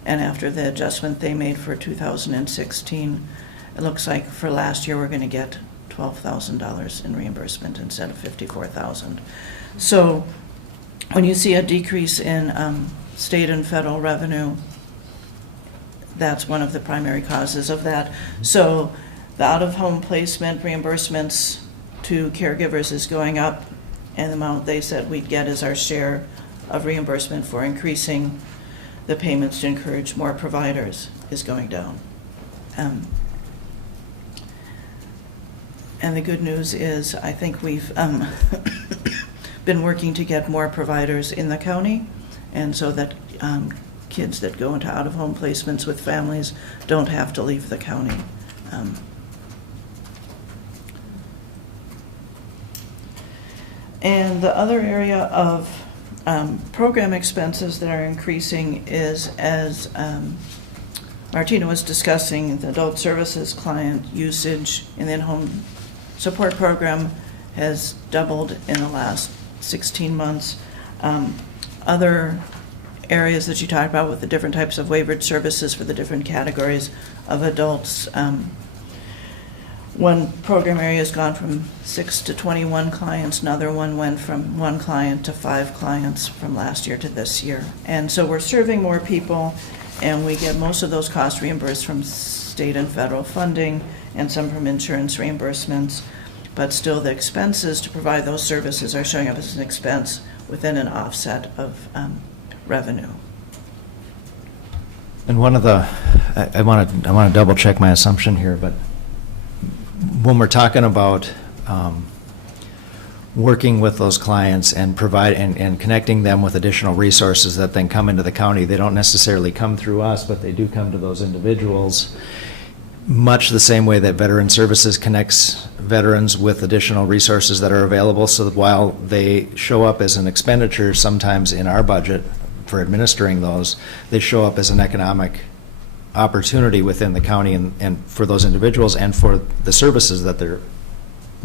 And after the adjustment they made for 2016, it looks like for last year we're going to get $12,000 in reimbursement instead of $54,000. So when you see a decrease in state and federal revenue, that's one of the primary causes of that. So the out-of-home placement reimbursements to caregivers is going up, and the amount they said we'd get as our share of reimbursement for increasing the payments to encourage more providers is going down. And the good news is I think we've been working to get more providers in the county, and so that kids that go into out-of-home placements with families don't have to leave the county. And the other area of program expenses that are increasing is, as Martina was discussing, the adult services client usage in the in-home support program has doubled in the last 16 months. Other areas that you talked about with the different types of waivered services for the different categories of adults, one program area has gone from 6 to 21 clients. Another one went from 1 client to 5 clients from last year to this year. And so we're serving more people, and we get most of those costs reimbursed from state and federal funding and some from insurance reimbursements. But still, the expenses to provide those services are showing up as an expense within an offset of revenue. And one of the, I want to double check my assumption here, but when we're talking about working with those clients and provide and connecting them with additional resources that then come into the county, they don't necessarily come through us, but they do come to those individuals, much the same way that Veteran Services connects veterans with additional resources that are available, so that while they show up as an expenditure sometimes in our budget for administering those, they show up as an economic opportunity within the county and for those individuals and for the services that they're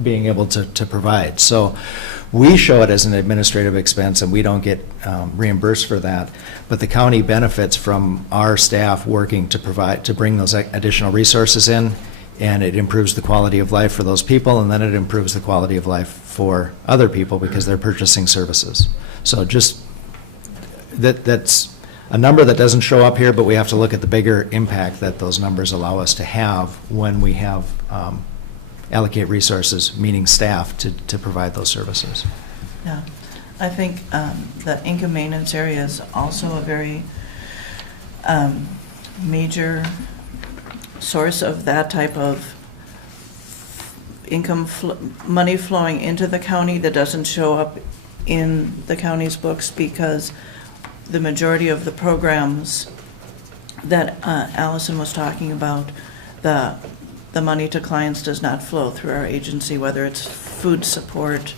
being able to provide. So we show it as an administrative expense and we don't get reimbursed for that, but the county benefits from our staff working to bring those additional resources in, and it improves the quality of life for those people, and then it improves the quality of life for other people because they're purchasing services. So just that's a number that doesn't show up here, but we have to look at the bigger impact that those numbers allow us to have when we have allocate resources, meaning staff, to provide those services. Yeah, I think the income maintenance area is also a very major source of that type of income money flowing into the county that doesn't show up in the county's books, because the majority of the programs that Allison was talking about, the money to clients does not flow through our agency, whether it's food support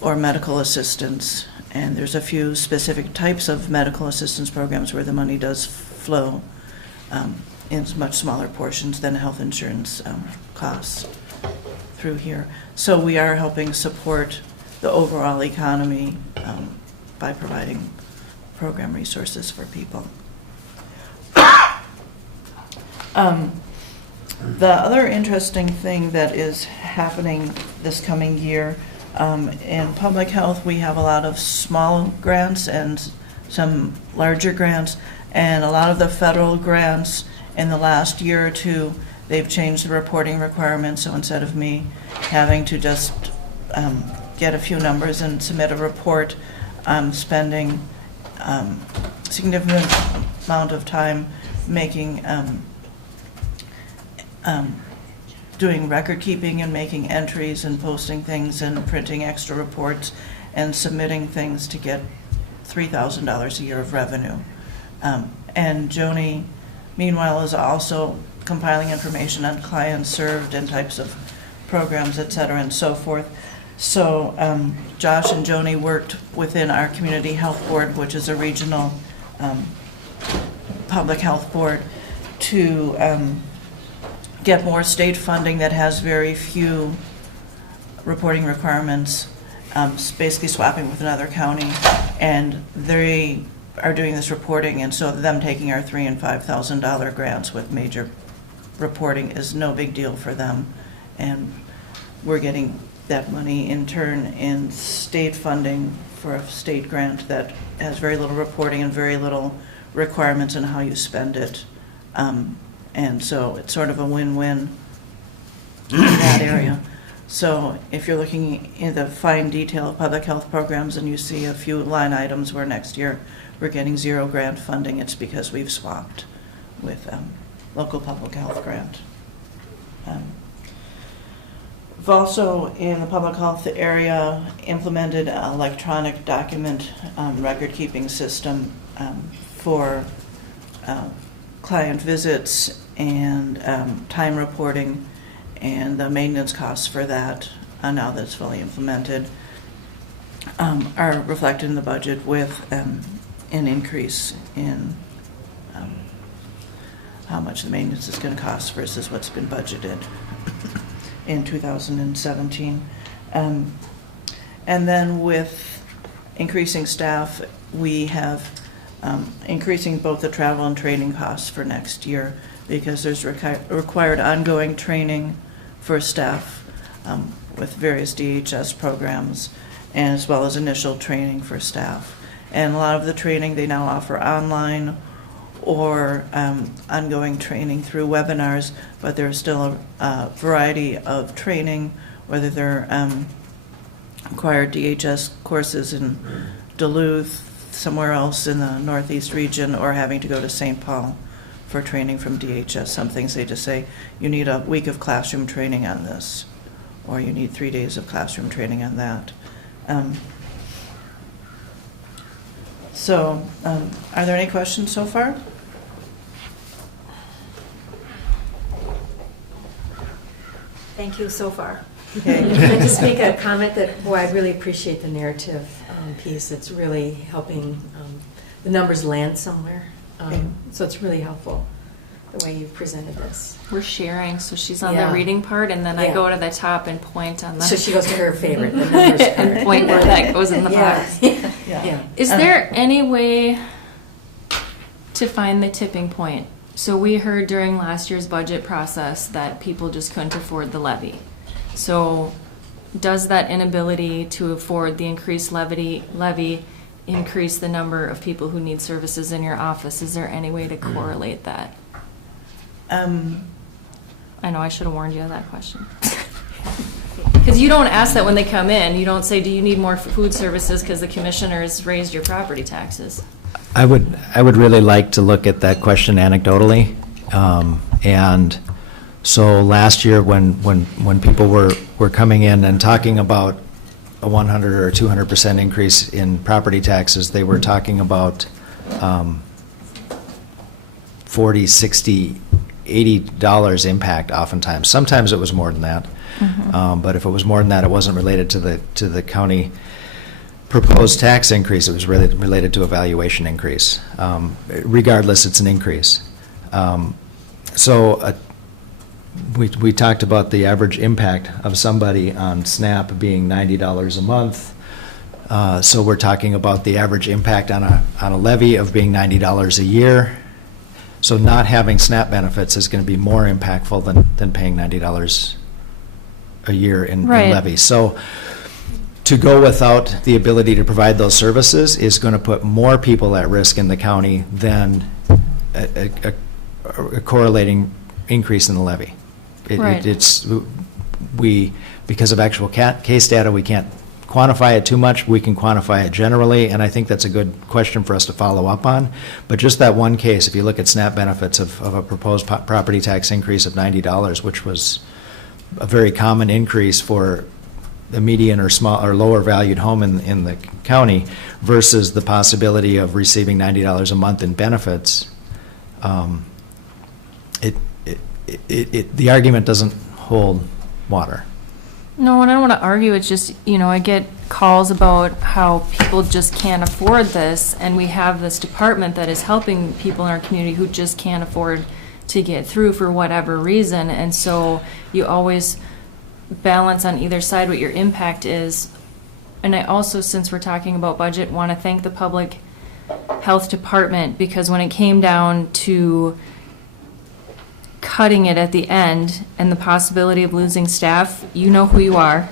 or medical assistance. And there's a few specific types of medical assistance programs where the money does flow in much smaller portions than health insurance costs through here. So we are helping support the overall economy by providing program resources for people. The other interesting thing that is happening this coming year, in public health, we have a lot of small grants and some larger grants, and a lot of the federal grants in the last year or two, they've changed the reporting requirements, so instead of me having to just get a few numbers and submit a report, I'm spending significant amount of time making doing record keeping and making entries and posting things and printing extra reports and submitting things to get $3,000 a year of revenue. And Joni, meanwhile, is also compiling information on clients served and types of programs, et cetera, and so forth. So Josh and Joni worked within our Community Health Board, which is a regional public health board, to get more state funding that has very few reporting requirements, basically swapping with another county, and they are doing this reporting, and so them taking our $3,000 and $5,000 grants with major reporting is no big deal for them, and we're getting that money in turn in state funding for a state grant that has very little reporting and very little requirements on how you spend it. And so it's sort of a win-win in that area. So if you're looking in the fine detail of public health programs and you see a few line items where next year we're getting 0 grant funding, it's because we've swapped with local public health grant. We've also, in the public health area, implemented an electronic document record-keeping system for client visits and time reporting, and the maintenance costs for that, now that it's fully implemented, are reflected in the budget with an increase in how much the maintenance is going to cost versus what's been budgeted in 2017. And then with increasing staff, we have increasing both the travel and training costs for next year, because there's required ongoing training for staff with various DHS programs, and as well as initial training for staff. And a lot of the training they now offer online or ongoing training through webinars, but there's still a variety of training, whether they're required DHS courses in Duluth, somewhere else in the Northeast region, or having to go to St. Paul for training from DHS. Some things they just say, you need a week of classroom training on this, or you need 3 days of classroom training on that. Are there any questions so far? Thank you so far. Okay. Can I just make a comment that, boy, I really appreciate the narrative piece. It's really helping the numbers land somewhere. So it's really helpful, the way you've presented this. We're sharing, so she's on Yeah. the reading part, and then I Yeah. go to the top and point on the... So she goes to her favorite, the numbers part. and point where that goes in the Yeah. box. Yeah. Is there any way to find the tipping point? So we heard during last year's budget process that people just couldn't afford the levy. So does that inability to afford the increased levy increase the number of people who need services in your office? Is there any way to correlate that? I know I should have warned you of that question. Because you don't ask that when they come in. You don't say, do you need more food services because the commissioners raised your property taxes? I would really like to look at that question anecdotally. And so last year, when people were coming in and talking about a 100 or 200% increase in property taxes, they were talking about $40, $60, $80 impact oftentimes. Sometimes it was more than that. Mm-hmm. But if it was more than that, it wasn't related to the county proposed tax increase. It was related to a valuation increase. Regardless, it's an increase. So we talked about the average impact of somebody on SNAP being $90 a month. So we're talking about the average impact on a levy of being $90 a year. So not having SNAP benefits is going to be more impactful than paying $90 a year in Right. levies. So to go without the ability to provide those services is going to put more people at risk in the county than a correlating increase in the levy. Right. Because of actual case data, we can't quantify it too much. We can quantify it generally, and I think that's a good question for us to follow up on. But just that one case, if you look at SNAP benefits of a proposed property tax increase of $90, which was a very common increase for a median or small or lower valued home in the county, versus the possibility of receiving $90 a month in benefits, the argument doesn't hold water. No, and I don't want to argue, it's just, I get calls about how people just can't afford this, and we have this department that is helping people in our community who just can't afford to get through for whatever reason, and so you always balance on either side what your impact is. And I also, since we're talking about budget, want to thank the Public Health Department, because when it came down to cutting it at the end and the possibility of losing staff, you know who you are,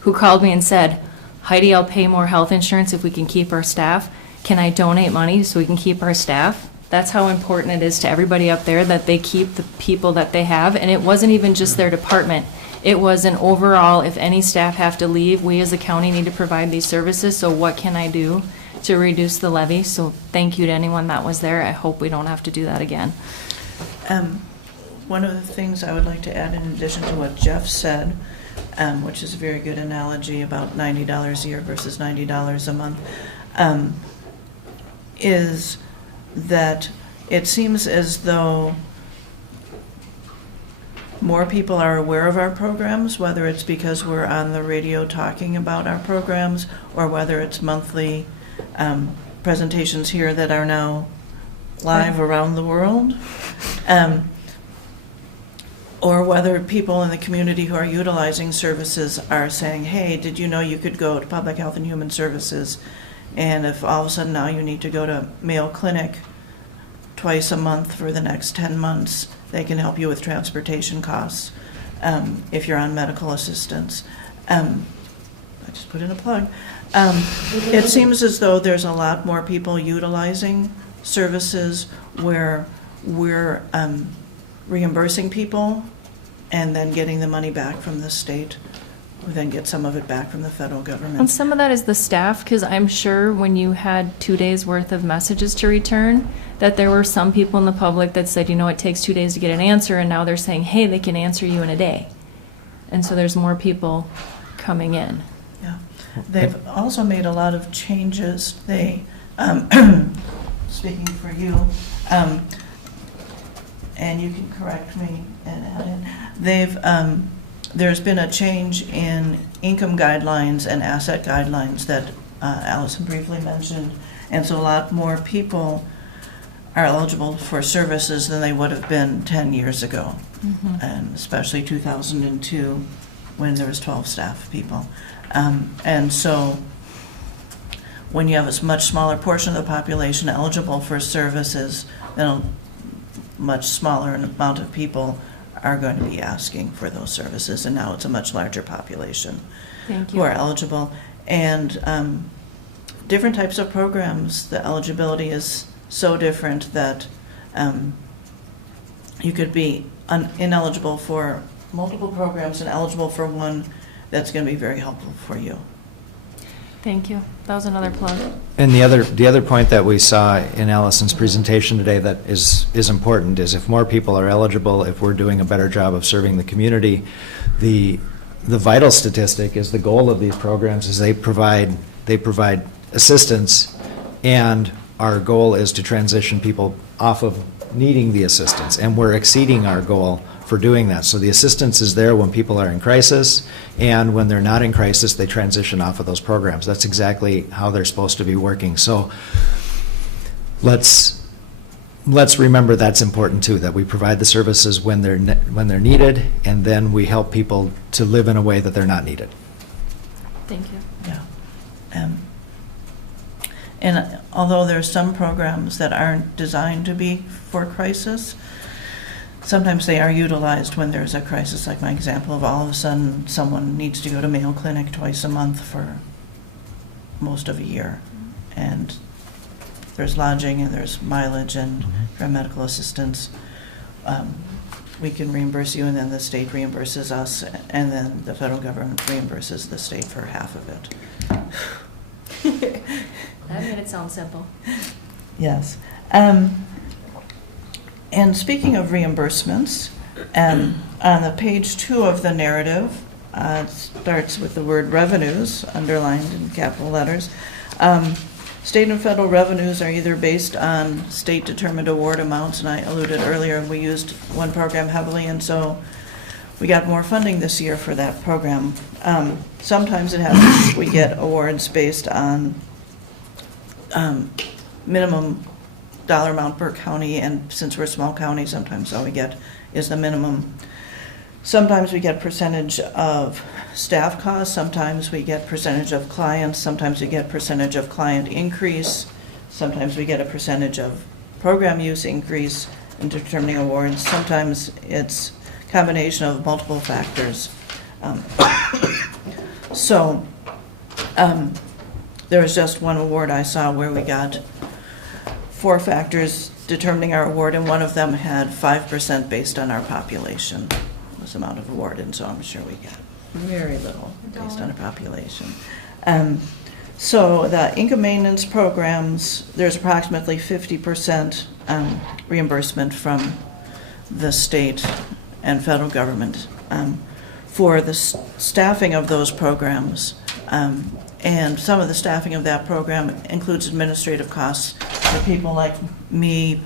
who called me and said, Heidi, I'll pay more health insurance if we can keep our staff. Can I donate money so we can keep our staff? That's how important it is to everybody up there that they keep the people that they have. And it wasn't even just their department. It was an overall, if any staff have to leave, we as a county need to provide these services, so what can I do to reduce the levy? So thank you to anyone that was there. I hope we don't have to do that again. One of the things I would like to add in addition to what Jeff said, which is a very good analogy about $90 a year versus $90 a month, is that it seems as though more people are aware of our programs, whether it's because we're on the radio talking about our programs, or whether it's monthly presentations here that are now live around the world. Or whether people in the community who are utilizing services are saying, hey, did you know you could go to Public Health and Human Services, and if all of a sudden now you need to go to Mayo Clinic twice a month for the next 10 months, they can help you with transportation costs if you're on medical assistance. I just put in a plug. It seems as though there's a lot more people utilizing services where we're reimbursing people and then getting the money back from the state, we then get some of it back from the federal government. And some of that is the staff, because I'm sure when you had 2 days worth of messages to return, that there were some people in the public that said, it takes 2 days to get an answer, and now they're saying, hey, they can answer you in a day. And so there's more people coming in. Yeah. They've also made a lot of changes. They, speaking for you, and you can correct me and add in, there's been a change in income guidelines and asset guidelines that Allison briefly mentioned, and so a lot more people are eligible for services than they would have been 10 years ago, and especially 2002 when there was 12 staff people. And so when you have a much smaller portion of the population eligible for services, then a much smaller amount of people are going to be asking for those services, and now it's a much larger population who are eligible. And different types of programs, the eligibility is so different that you could be ineligible for multiple programs and eligible for one that's going to be very helpful for you. Thank you. That was another plug. And the other point that we saw in Allison's presentation today that is important is if more people are eligible, if we're doing a better job of serving the community, the vital statistic is the goal of these programs is they provide assistance, and our goal is to transition people off of needing the assistance, and we're exceeding our goal for doing that. So the assistance is there when people are in crisis, and when they're not in crisis, they transition off of those programs. That's exactly how they're supposed to be working. So let's let's remember that's important too, that we provide the services when they're needed, and then we help people to live in a way that they're not needed. Thank you. Yeah. And although there are some programs that aren't designed to be for crisis, sometimes they are utilized when there's a crisis, like my example of all of a sudden someone needs to go to Mayo Clinic twice a month for most of a year. And there's lodging and there's mileage and medical assistance. We can reimburse you, and then the state reimburses us, and then the federal government reimburses the state for half of it. That made it sound simple. Yes. And speaking of reimbursements, on the page 2 of the narrative, it starts with the word revenues, underlined in capital letters. State and federal revenues are either based on state-determined award amounts, and I alluded earlier, we used one program heavily, and so we got more funding this year for that program. Sometimes it happens we get awards based on minimum dollar amount per county, and since we're a small county, sometimes all we get is the minimum. Sometimes we get percentage of staff costs, sometimes we get percentage of clients, sometimes we get percentage of client increase, sometimes we get a percentage of program use increase in determining awards. Sometimes it's a combination of multiple factors. There was just one award I saw where we got 4 factors determining our award, and one of them had 5% based on our population, was the amount of award, and so I'm sure we got very little based on our population. So the income maintenance programs, there's approximately 50% reimbursement from the state and federal government for the staffing of those programs. And some of the staffing of that program includes administrative costs for people like me,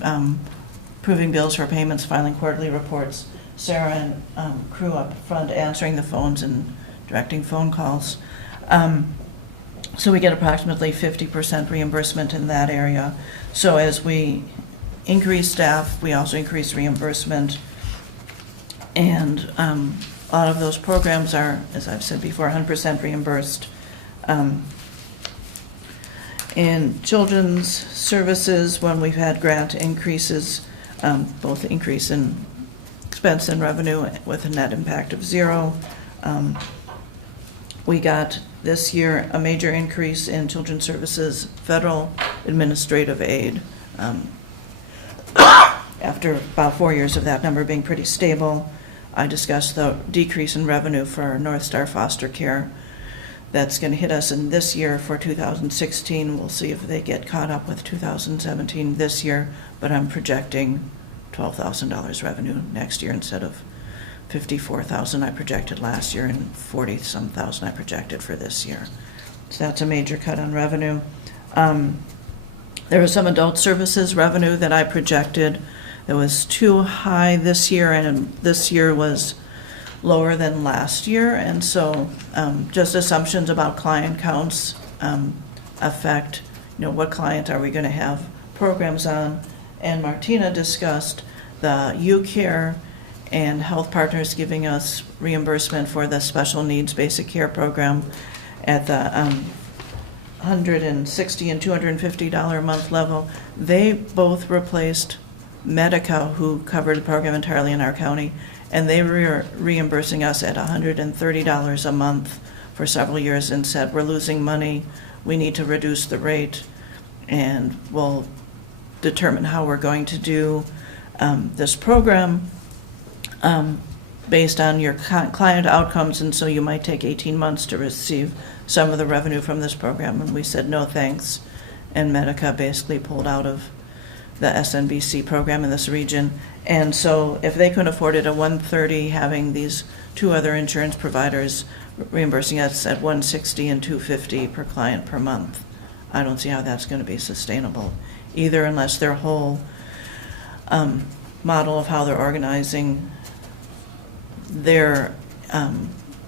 approving bills for payments, filing quarterly reports, Sarah and crew up front answering the phones and directing phone calls. So we get approximately 50% reimbursement in that area. So as we increase staff, we also increase reimbursement. And a lot of those programs are, as I've said before, 100% reimbursed. In children's services, when we've had grant increases, both increase in expense and revenue with a net impact of 0. We got this year a major increase in children's services federal administrative aid. After about 4 years of that number being pretty stable, I discussed the decrease in revenue for North Star Foster Care. That's going to hit us in this year for 2016. We'll see if they get caught up with 2017 this year, but I'm projecting $12,000 revenue next year instead of $54,000 I projected last year and $40-some thousand I projected for this year. So that's a major cut on revenue. There was some adult services revenue that I projected that was too high this year, and this year was lower than last year, and so just assumptions about client counts affect, what client are we going to have programs on. And Martina discussed the UCare and Health Partners giving us reimbursement for the special needs basic care program at the $160 and $250 a month level. They both replaced Medica, who covered the program entirely in our county, and they were reimbursing us at $130 a month for several years and said, we're losing money, we need to reduce the rate, and we'll determine how we're going to do this program based on your client outcomes, and so you might take 18 months to receive some of the revenue from this program. And we said no thanks, and Medica basically pulled out of the SNBC program in this region. And so if they couldn't afford it at $130, having these 2 other insurance providers reimbursing us at $160 and $250 per client per month, I don't see how that's going to be sustainable either, unless their whole model of how they're organizing their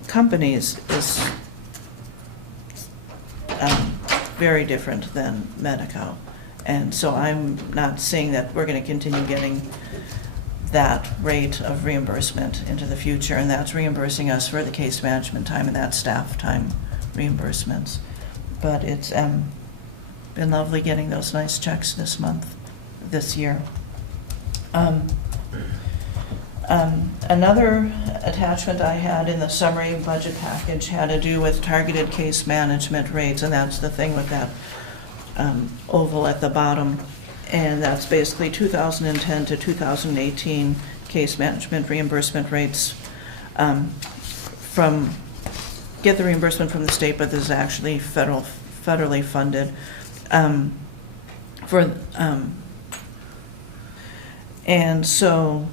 companies is very different than Medico. And so I'm not seeing that we're going to continue getting that rate of reimbursement into the future, and that's reimbursing us for the case management time and that staff time reimbursements. But it's been lovely getting those nice checks this year. Another attachment I had in the summary budget package had to do with targeted case management rates, and that's the thing with that oval at the bottom. And that's basically 2010 to 2018 case management reimbursement rates get the reimbursement from the state, but this is actually federally funded. And so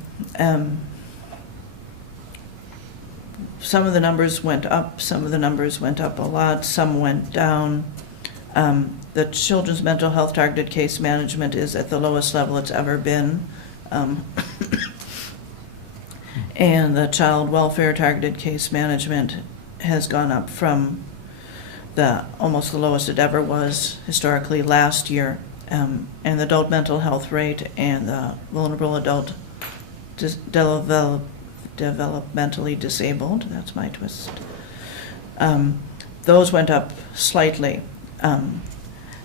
some of the numbers went up, some of the numbers went up a lot, some went down. The children's mental health targeted case management is at the lowest level it's ever been. And the child welfare targeted case management has gone up from almost the lowest it ever was historically last year. And the adult mental health rate and the vulnerable adult developmentally disabled, that's my twist, those went up slightly.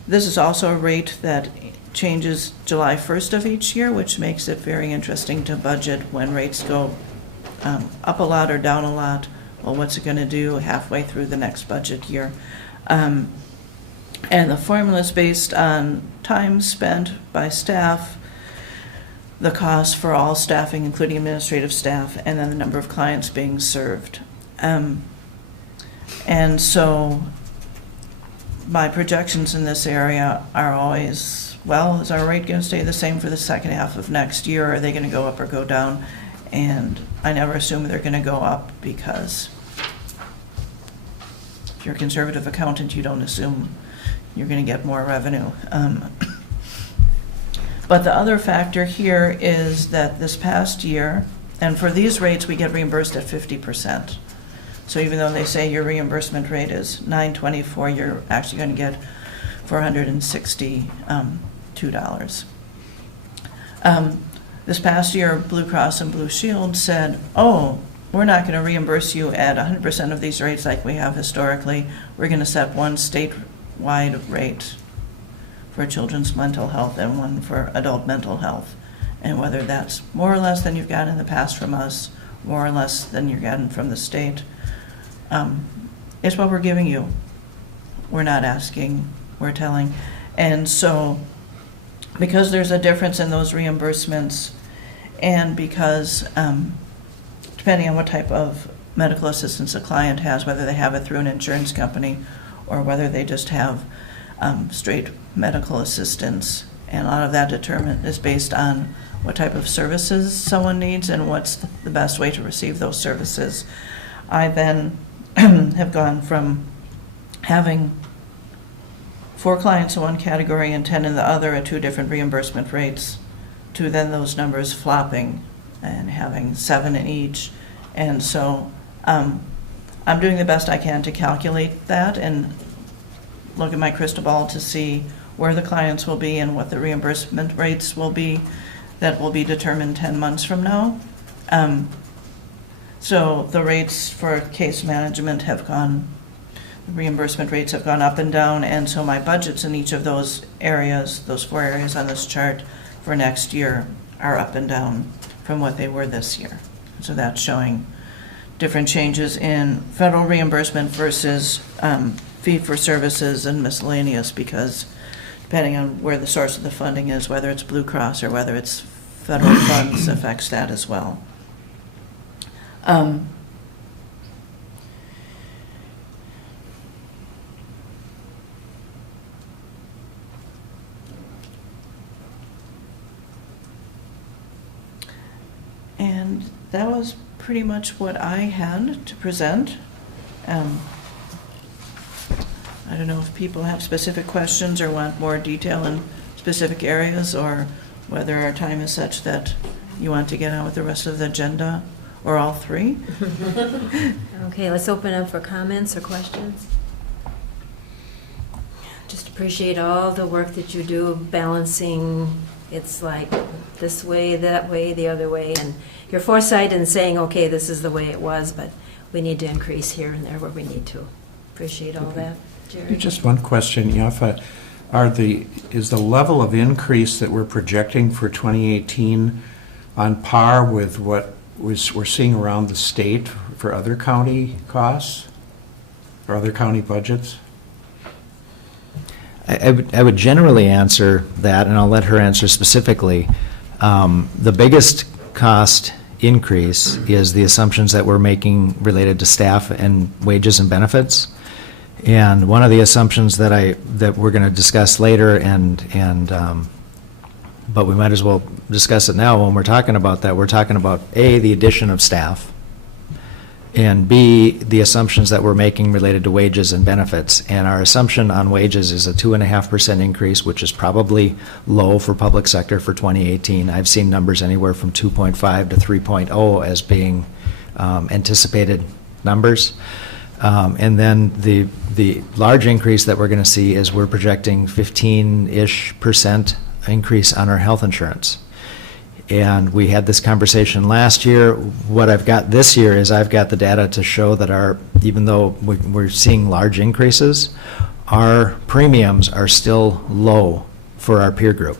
This is also a rate that changes July 1st of each year, which makes it very interesting to budget when rates go up a lot or down a lot. Well, what's it going to do halfway through the next budget year? And the formula is based on time spent by staff, the cost for all staffing, including administrative staff, and then the number of clients being served. And so my projections in this area are always, well, is our rate going to stay the same for the second half of next year? Or are they going to go up or go down? And I never assume they're going to go up, because if you're a conservative accountant, you don't assume you're going to get more revenue. But the other factor here is that this past year, and for these rates, we get reimbursed at 50%. So even though they say your reimbursement rate is $924, you're actually going to get $462. This past year, Blue Cross and Blue Shield said, oh, we're not going to reimburse you at 100% of these rates like we have historically. We're going to set one statewide rate for children's mental health and one for adult mental health. And whether that's more or less than you've gotten in the past from us, more or less than you're getting from the state, it's what we're giving you. We're not asking, we're telling. And so because there's a difference in those reimbursements, and because depending on what type of medical assistance a client has, whether they have it through an insurance company or whether they just have straight medical assistance, and a lot of that is based on what type of services someone needs and what's the best way to receive those services. I then have gone from having 4 clients in one category and 10 in the other at 2 different reimbursement rates, to then those numbers flopping and having 7 in each. And so I'm doing the best I can to calculate that and look at my crystal ball to see where the clients will be and what the reimbursement rates will be. That will be determined 10 months from now. So the rates for case management have gone, the reimbursement rates have gone up and down, and so my budgets in each of those areas, those 4 areas on this chart for next year, are up and down from what they were this year. So that's showing different changes in federal reimbursement versus fee for services and miscellaneous, because depending on where the source of the funding is, whether it's Blue Cross or whether it's federal funds, affects that as well. And that was pretty much what I had to present. I don't know if people have specific questions or want more detail in specific areas, or whether our time is such that you want to get on with the rest of the agenda, or all 3. Okay, let's open up for comments or questions. just appreciate all the work that you do balancing, it's like this way, that way, the other way, and your foresight in saying, okay, this is the way it was, but we need to increase here and there where we need to. Appreciate all that, Jerry. Just one question, Yafa. Is the level of increase that we're projecting for 2018 on par with what we're seeing around the state for other county costs or other county budgets? I would generally answer that, and I'll let her answer specifically. The biggest cost increase is the assumptions that we're making related to staff and wages and benefits. And one of the assumptions that we're going to discuss later, but we might as well discuss it now when we're talking about that. We're talking about A, the addition of staff, and B, the assumptions that we're making related to wages and benefits. And our assumption on wages is a 2.5% increase, which is probably low for public sector for 2018. I've seen numbers anywhere from 2.5 to 3.0 as being anticipated numbers. And then the large increase that we're going to see is we're projecting 15-ish% increase on our health insurance. And we had this conversation last year. What I've got this year is I've got the data to show that even though we're seeing large increases, our premiums are still low for our peer group.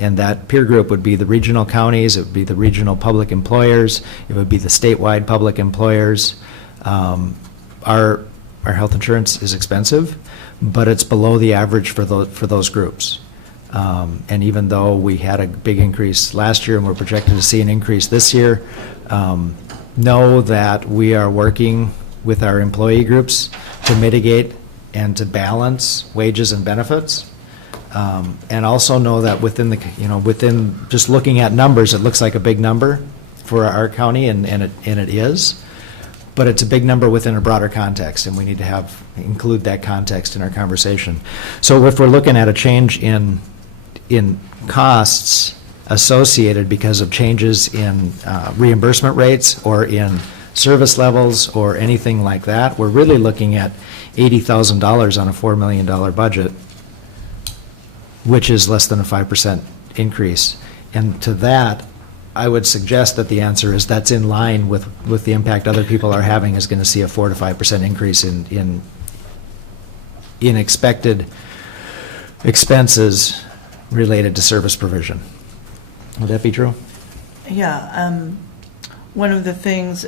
And that peer group would be the regional counties, it would be the regional public employers, it would be the statewide public employers. Our health insurance is expensive, but it's below the average for those groups. And even though we had a big increase last year and we're projected to see an increase this year, know that we are working with our employee groups to mitigate and to balance wages and benefits. And also know that within just looking at numbers, it looks like a big number for our county, and it is. But it's a big number within a broader context, and we need to include that context in our conversation. So if we're looking at a change in costs associated because of changes in reimbursement rates or in service levels or anything like that, we're really looking at $80,000 on a $4 million budget, which is less than a 5% increase. And to that, I would suggest that the answer is that's in line with the impact other people are having, is going to see a 4 to 5% increase in expected expenses related to service provision. Would that be true? Yeah. One of the things,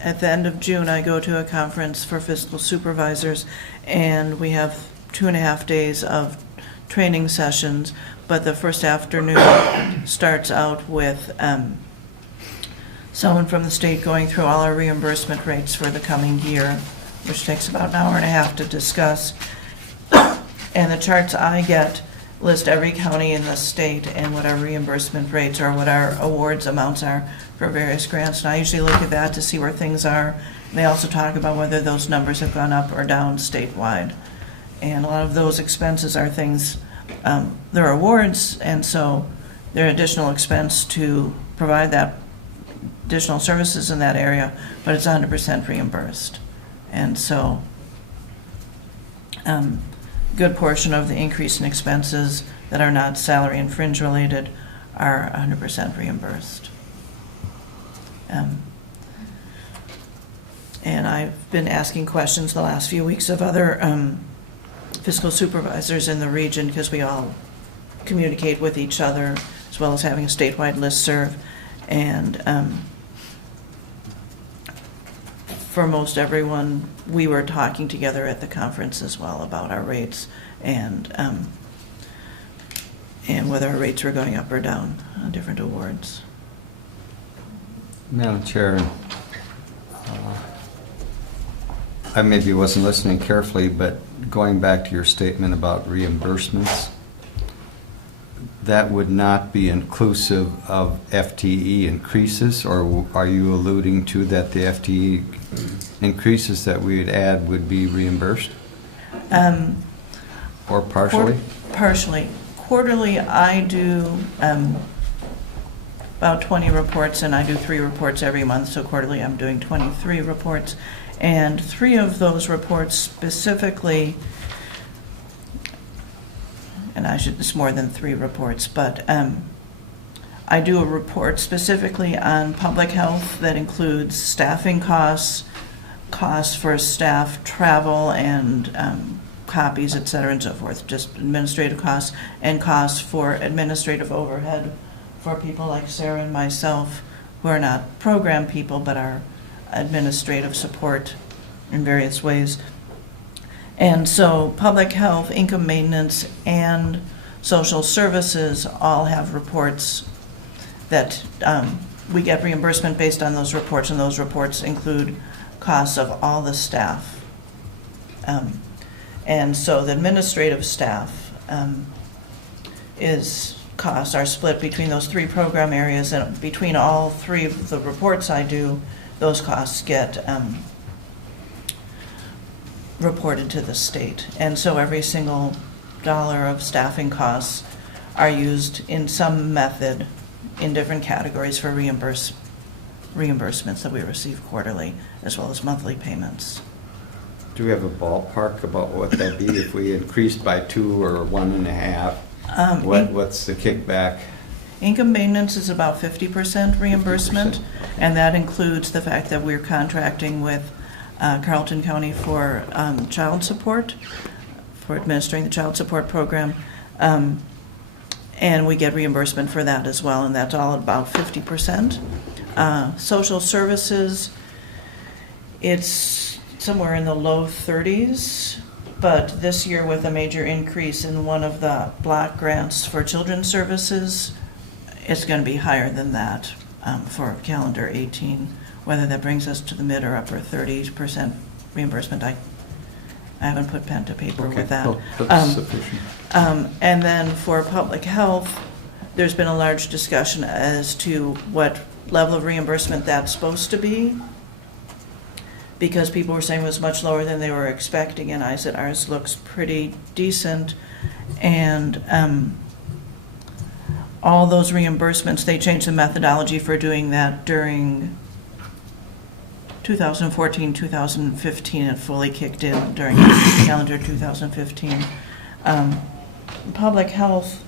at the end of June, I go to a conference for fiscal supervisors, and we have 2.5 days of training sessions, but the first afternoon starts out with someone from the state going through all our reimbursement rates for the coming year, which takes about an hour and a half to discuss. And the charts I get list every county in the state and what our reimbursement rates or what our awards amounts are for various grants. And I usually look at that to see where things are. And they also talk about whether those numbers have gone up or down statewide. And a lot of those expenses are things, they're awards, and so they're additional expense to provide that additional services in that area, but it's 100% reimbursed. And so good portion of the increase in expenses that are not salary and fringe related are 100% reimbursed. And I've been asking questions the last few weeks of other fiscal supervisors in the region, because we all communicate with each other, as well as having a statewide listserv. And for most everyone, we were talking together at the conference as well about our rates and whether our rates were going up or down on different awards. Madam Chair, I maybe wasn't listening carefully, but going back to your statement about reimbursements, that would not be inclusive of FTE increases, or are you alluding to that the FTE increases that we would add would be reimbursed? Or partially? Partially. Quarterly, I do about 20 reports, and I do 3 reports every month, so quarterly I'm doing 23 reports. And 3 of those reports specifically and it's more than 3 reports, but I do a report specifically on public health that includes staffing costs, costs for staff travel and copies, et cetera, and so forth, just administrative costs, and costs for administrative overhead for people like Sarah and myself, who are not program people, but are administrative support in various ways. And so public health, income maintenance, and social services all have reports that we get reimbursement based on those reports, and those reports include costs of all the staff. And so the administrative staff costs are split between those 3 program areas, and between all 3 of the reports I do, those costs get reported to the state. And so every single dollar of staffing costs are used in some method in different categories for reimbursements that we receive quarterly, as well as monthly payments. Do we have a ballpark about what that'd be if we increased by 2 or 1.5? What's the kickback? Income maintenance is about 50% reimbursement, 50%. and that includes the fact that we're contracting with Carleton County for child support, for administering the child support program, and we get reimbursement for that as well, and that's all about 50%. Social services, it's somewhere in the low 30s, but this year with a major increase in one of the block grants for children's services, it's going to be higher than that for calendar 18. Whether that brings us to the mid or upper 30% reimbursement, I haven't put pen to paper with that. Well, that's sufficient. And then for public health, there's been a large discussion as to what level of reimbursement that's supposed to be, because people were saying it was much lower than they were expecting, and I said ours looks pretty decent. And all those reimbursements, they changed the methodology for doing that during 2014, 2015, it fully kicked in during calendar 2015. Public health,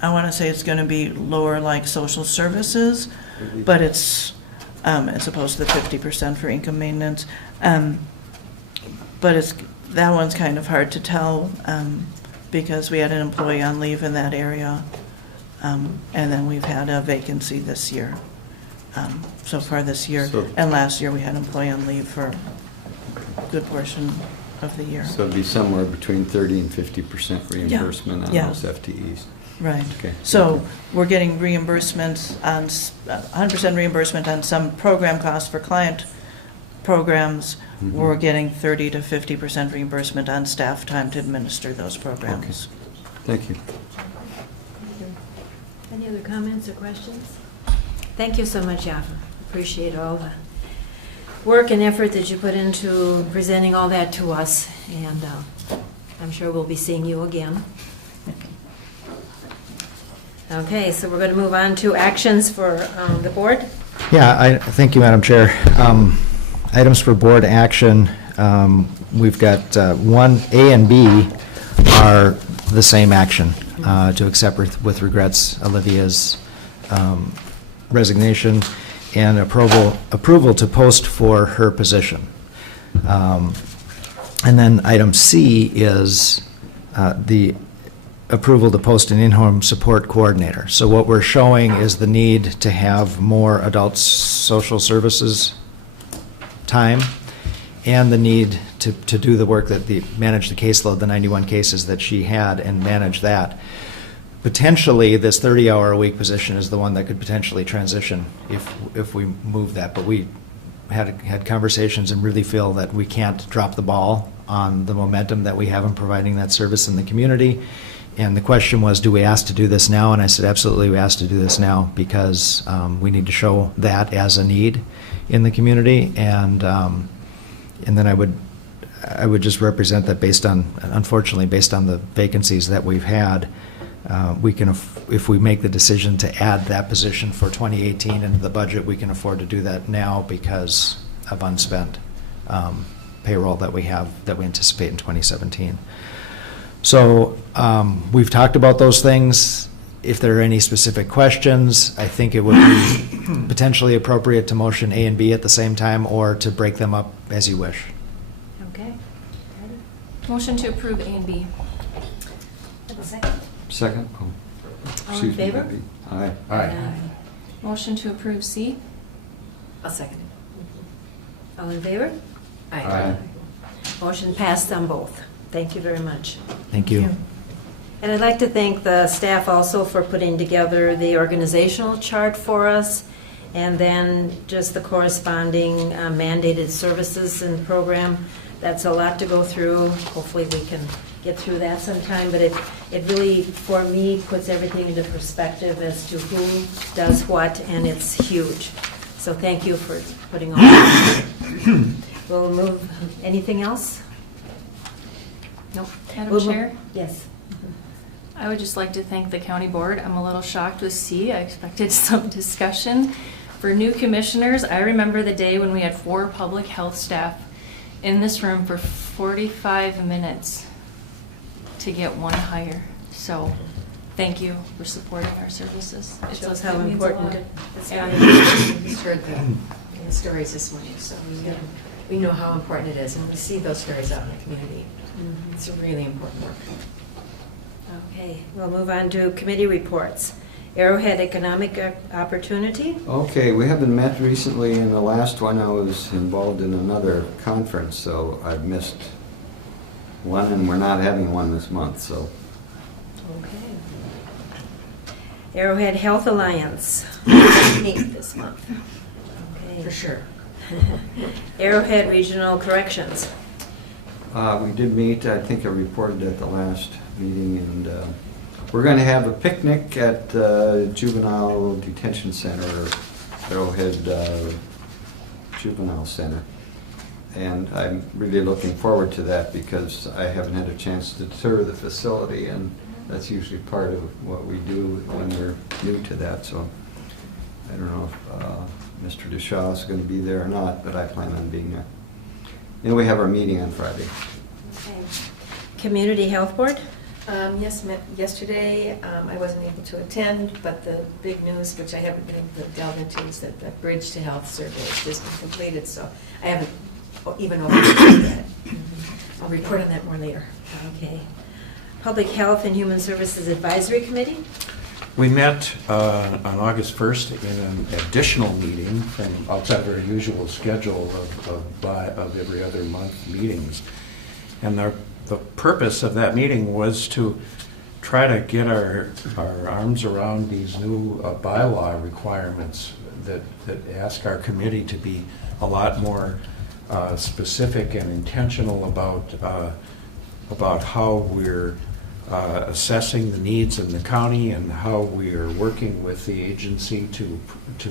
I want to say it's going to be lower like social services, but it's as opposed to the 50% for income maintenance. But that one's kind of hard to tell because we had an employee on leave in that area. And then we've had a vacancy this year, so far this year. And last year we had an employee on leave for a good portion of the year. So it'd be somewhere between 30 and 50% reimbursement on those FTEs. Right. Okay. So we're getting reimbursements on 100% reimbursement on some program costs for client programs. Mm-hmm. We're getting 30 to 50% reimbursement on staff time to administer those programs. Okay. Thank you. Any other comments or questions? Thank you so much, Yaffa. Appreciate all the work and effort that you put into presenting all that to us, and I'm sure we'll be seeing you again. Okay, so we're going to move on to actions for the board. Yeah, thank you, Madam Chair. Items for board action, we've got 1A and B are the same action, to accept with regrets Olivia's resignation and approval to post for her position. And then item C is the approval to post an in-home support coordinator. So what we're showing is the need to have more adult social services time and the need to do the work that manage the caseload, the 91 cases that she had, and manage that. Potentially, this 30-hour-a-week position is the one that could potentially transition if we move that. But we had conversations and really feel that we can't drop the ball on the momentum that we have in providing that service in the community. And the question was, do we ask to do this now? And I said, absolutely, we ask to do this now because we need to show that as a need in the community. And then I would just represent that unfortunately, based on the vacancies that we've had, we can, if we make the decision to add that position for 2018 into the budget, we can afford to do that now because of unspent payroll that we anticipate in 2017. So we've talked about those things. If there are any specific questions, I think it would be potentially appropriate to motion A and B at the same time, or to break them up as you wish. Okay. Motion to approve A and B. Have a second? Second? Oh, All in excuse me, favor? Debbie. Aye. Aye. Motion to approve C. I'll second it. All in favor? Aye. Motion passed on both. Thank you very much. Thank you. And I'd like to thank the staff also for putting together the organizational chart for us, and then just the corresponding mandated services in the program. That's a lot to go through. Hopefully we can get through that sometime, but it really, for me, puts everything into perspective as to who does what, and it's huge. So thank you for putting all that together. We'll move, anything else? Nope. Madam We'll move- Chair? Yes. I would just like to thank the county board. I'm a little shocked with C. I expected some discussion. For new commissioners, I remember the day when we had 4 public health staff in this room for 45 minutes to get one hire. So, thank you for supporting our services. It Shows just- how it means a important lot. It's Yeah. we just heard the stories this morning, so we know how important it is, and we see those stories out in the community. It's a really important work. Okay, we'll move on to committee reports. Arrowhead Economic Opportunity. Okay, we haven't met recently. In the last one, I was involved in another conference, so I've missed one, and we're not having one this month, so. Okay. Arrowhead Health Alliance. Meet this month, Okay. for sure. Arrowhead Regional Corrections. We did meet, I think I reported at the last meeting, and we're going to have a picnic at Juvenile Detention Center, Arrowhead Juvenile Center. And I'm really looking forward to that because I haven't had a chance to tour the facility, and that's usually part of what we do when we're new to that. So I don't know if Mr. DeShaw is going to be there or not, but I plan on being there. And we have our meeting on Friday. Okay. Community Health Board. Yes, met yesterday. I wasn't able to attend, but the big news, which I haven't been able to delve into, is that the Bridge to Health survey has just been completed, so I haven't even opened it yet. I'll report on that more later. Okay. Public Health and Human Services Advisory Committee. We met on August 1st in an additional meeting from outside of our usual schedule of every other month meetings. And the purpose of that meeting was to try to get our arms around these new bylaw requirements that ask our committee to be a lot more specific and intentional about how we're assessing the needs in the county and how we are working with the agency to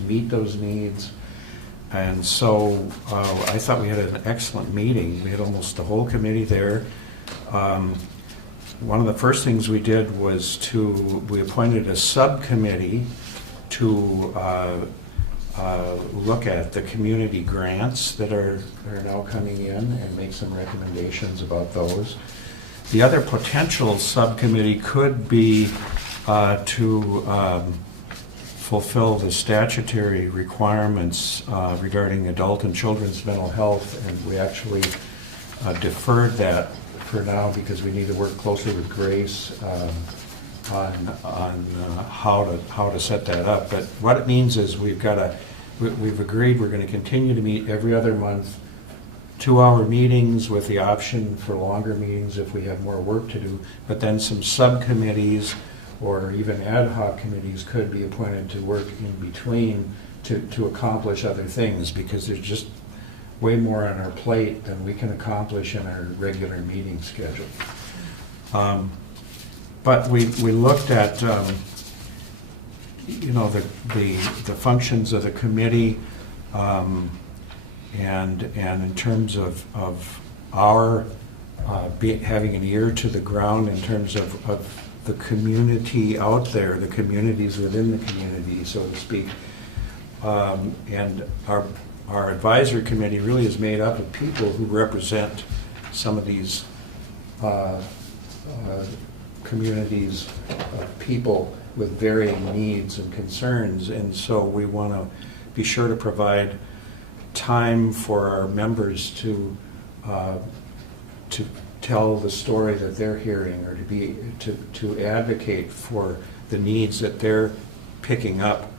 meet those needs. And so I thought we had an excellent meeting. We had almost the whole committee there. One of the first things we did was we appointed a subcommittee to look at the community grants that are now coming in and make some recommendations about those. The other potential subcommittee could be to fulfill the statutory requirements regarding adult and children's mental health, and we actually deferred that for now because we need to work closely with Grace on how to set that up. But what it means is we've agreed we're going to continue to meet every other month, 2-hour meetings with the option for longer meetings if we have more work to do, but then some subcommittees or even ad hoc committees could be appointed to work in between to accomplish other things, because there's just way more on our plate than we can accomplish in our regular meeting schedule. But we looked at the functions of the committee, and in terms of our having an ear to the ground in terms of the community out there, the communities within the community, so to speak, and our advisory committee really is made up of people who represent some of these communities of people with varying needs and concerns, and so we want to be sure to provide time for our members to tell the story that they're hearing, or to advocate for the needs that they're picking up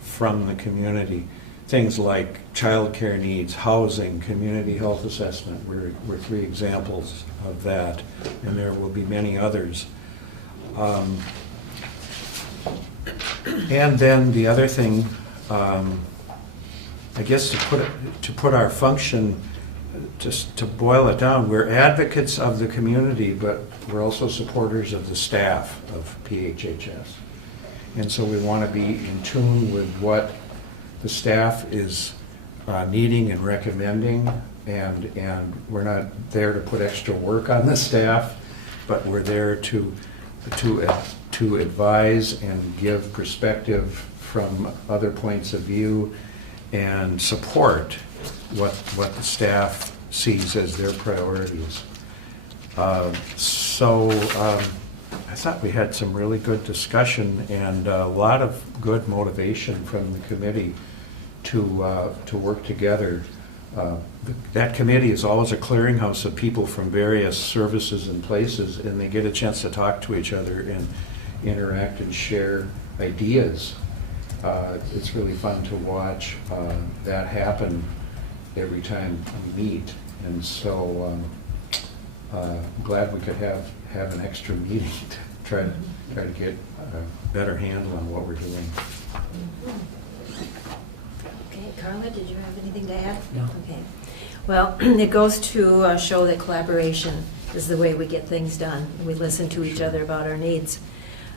from the community. Things like childcare needs, housing, community health assessment were 3 examples of that, and there will be many others. And then the other thing, I guess to put our function, just to boil it down, we're advocates of the community, but we're also supporters of the staff of PHHS. And so we want to be in tune with what the staff is needing and recommending, and we're not there to put extra work on the staff, but we're there to advise and give perspective from other points of view and support what the staff sees as their priorities. So I thought we had some really good discussion and a lot of good motivation from the committee to work together. That committee is always a clearinghouse of people from various services and places, and they get a chance to talk to each other and interact and share ideas. It's really fun to watch that happen every time we meet, and so glad we could have an extra meeting to try to get a better handle on what we're doing. Okay, Carla, did you have anything to add? No. Okay. Well, it goes to show that collaboration is the way we get things done. We listen to each other about our needs.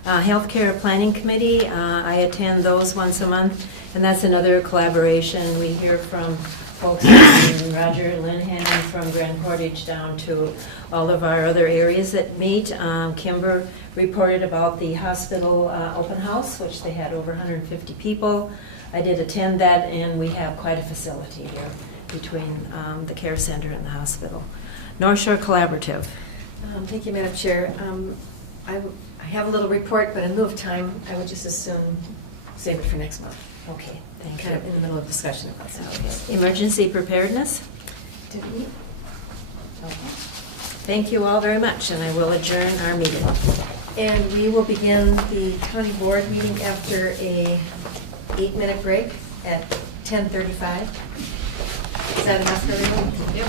Healthcare Planning Committee, I attend those once a month, and that's another collaboration. We hear from folks from Roger Linhan from Grand Portage down to all of our other areas that meet. Kimber reported about the hospital open house, which they had over 150 people. I did attend that, and we have quite a facility here between the care center and the hospital. North Shore Collaborative. Thank you, Madam Chair. I have a little report, but in lieu of time, I would just as soon save it for next month. Okay, thank Kind of in you. the middle of discussion about something. Emergency preparedness. Did we? Thank you all very much, and I will adjourn our meeting. And we will begin the county board meeting after a 8-minute break at 10:35. Is that enough for everyone? Yep.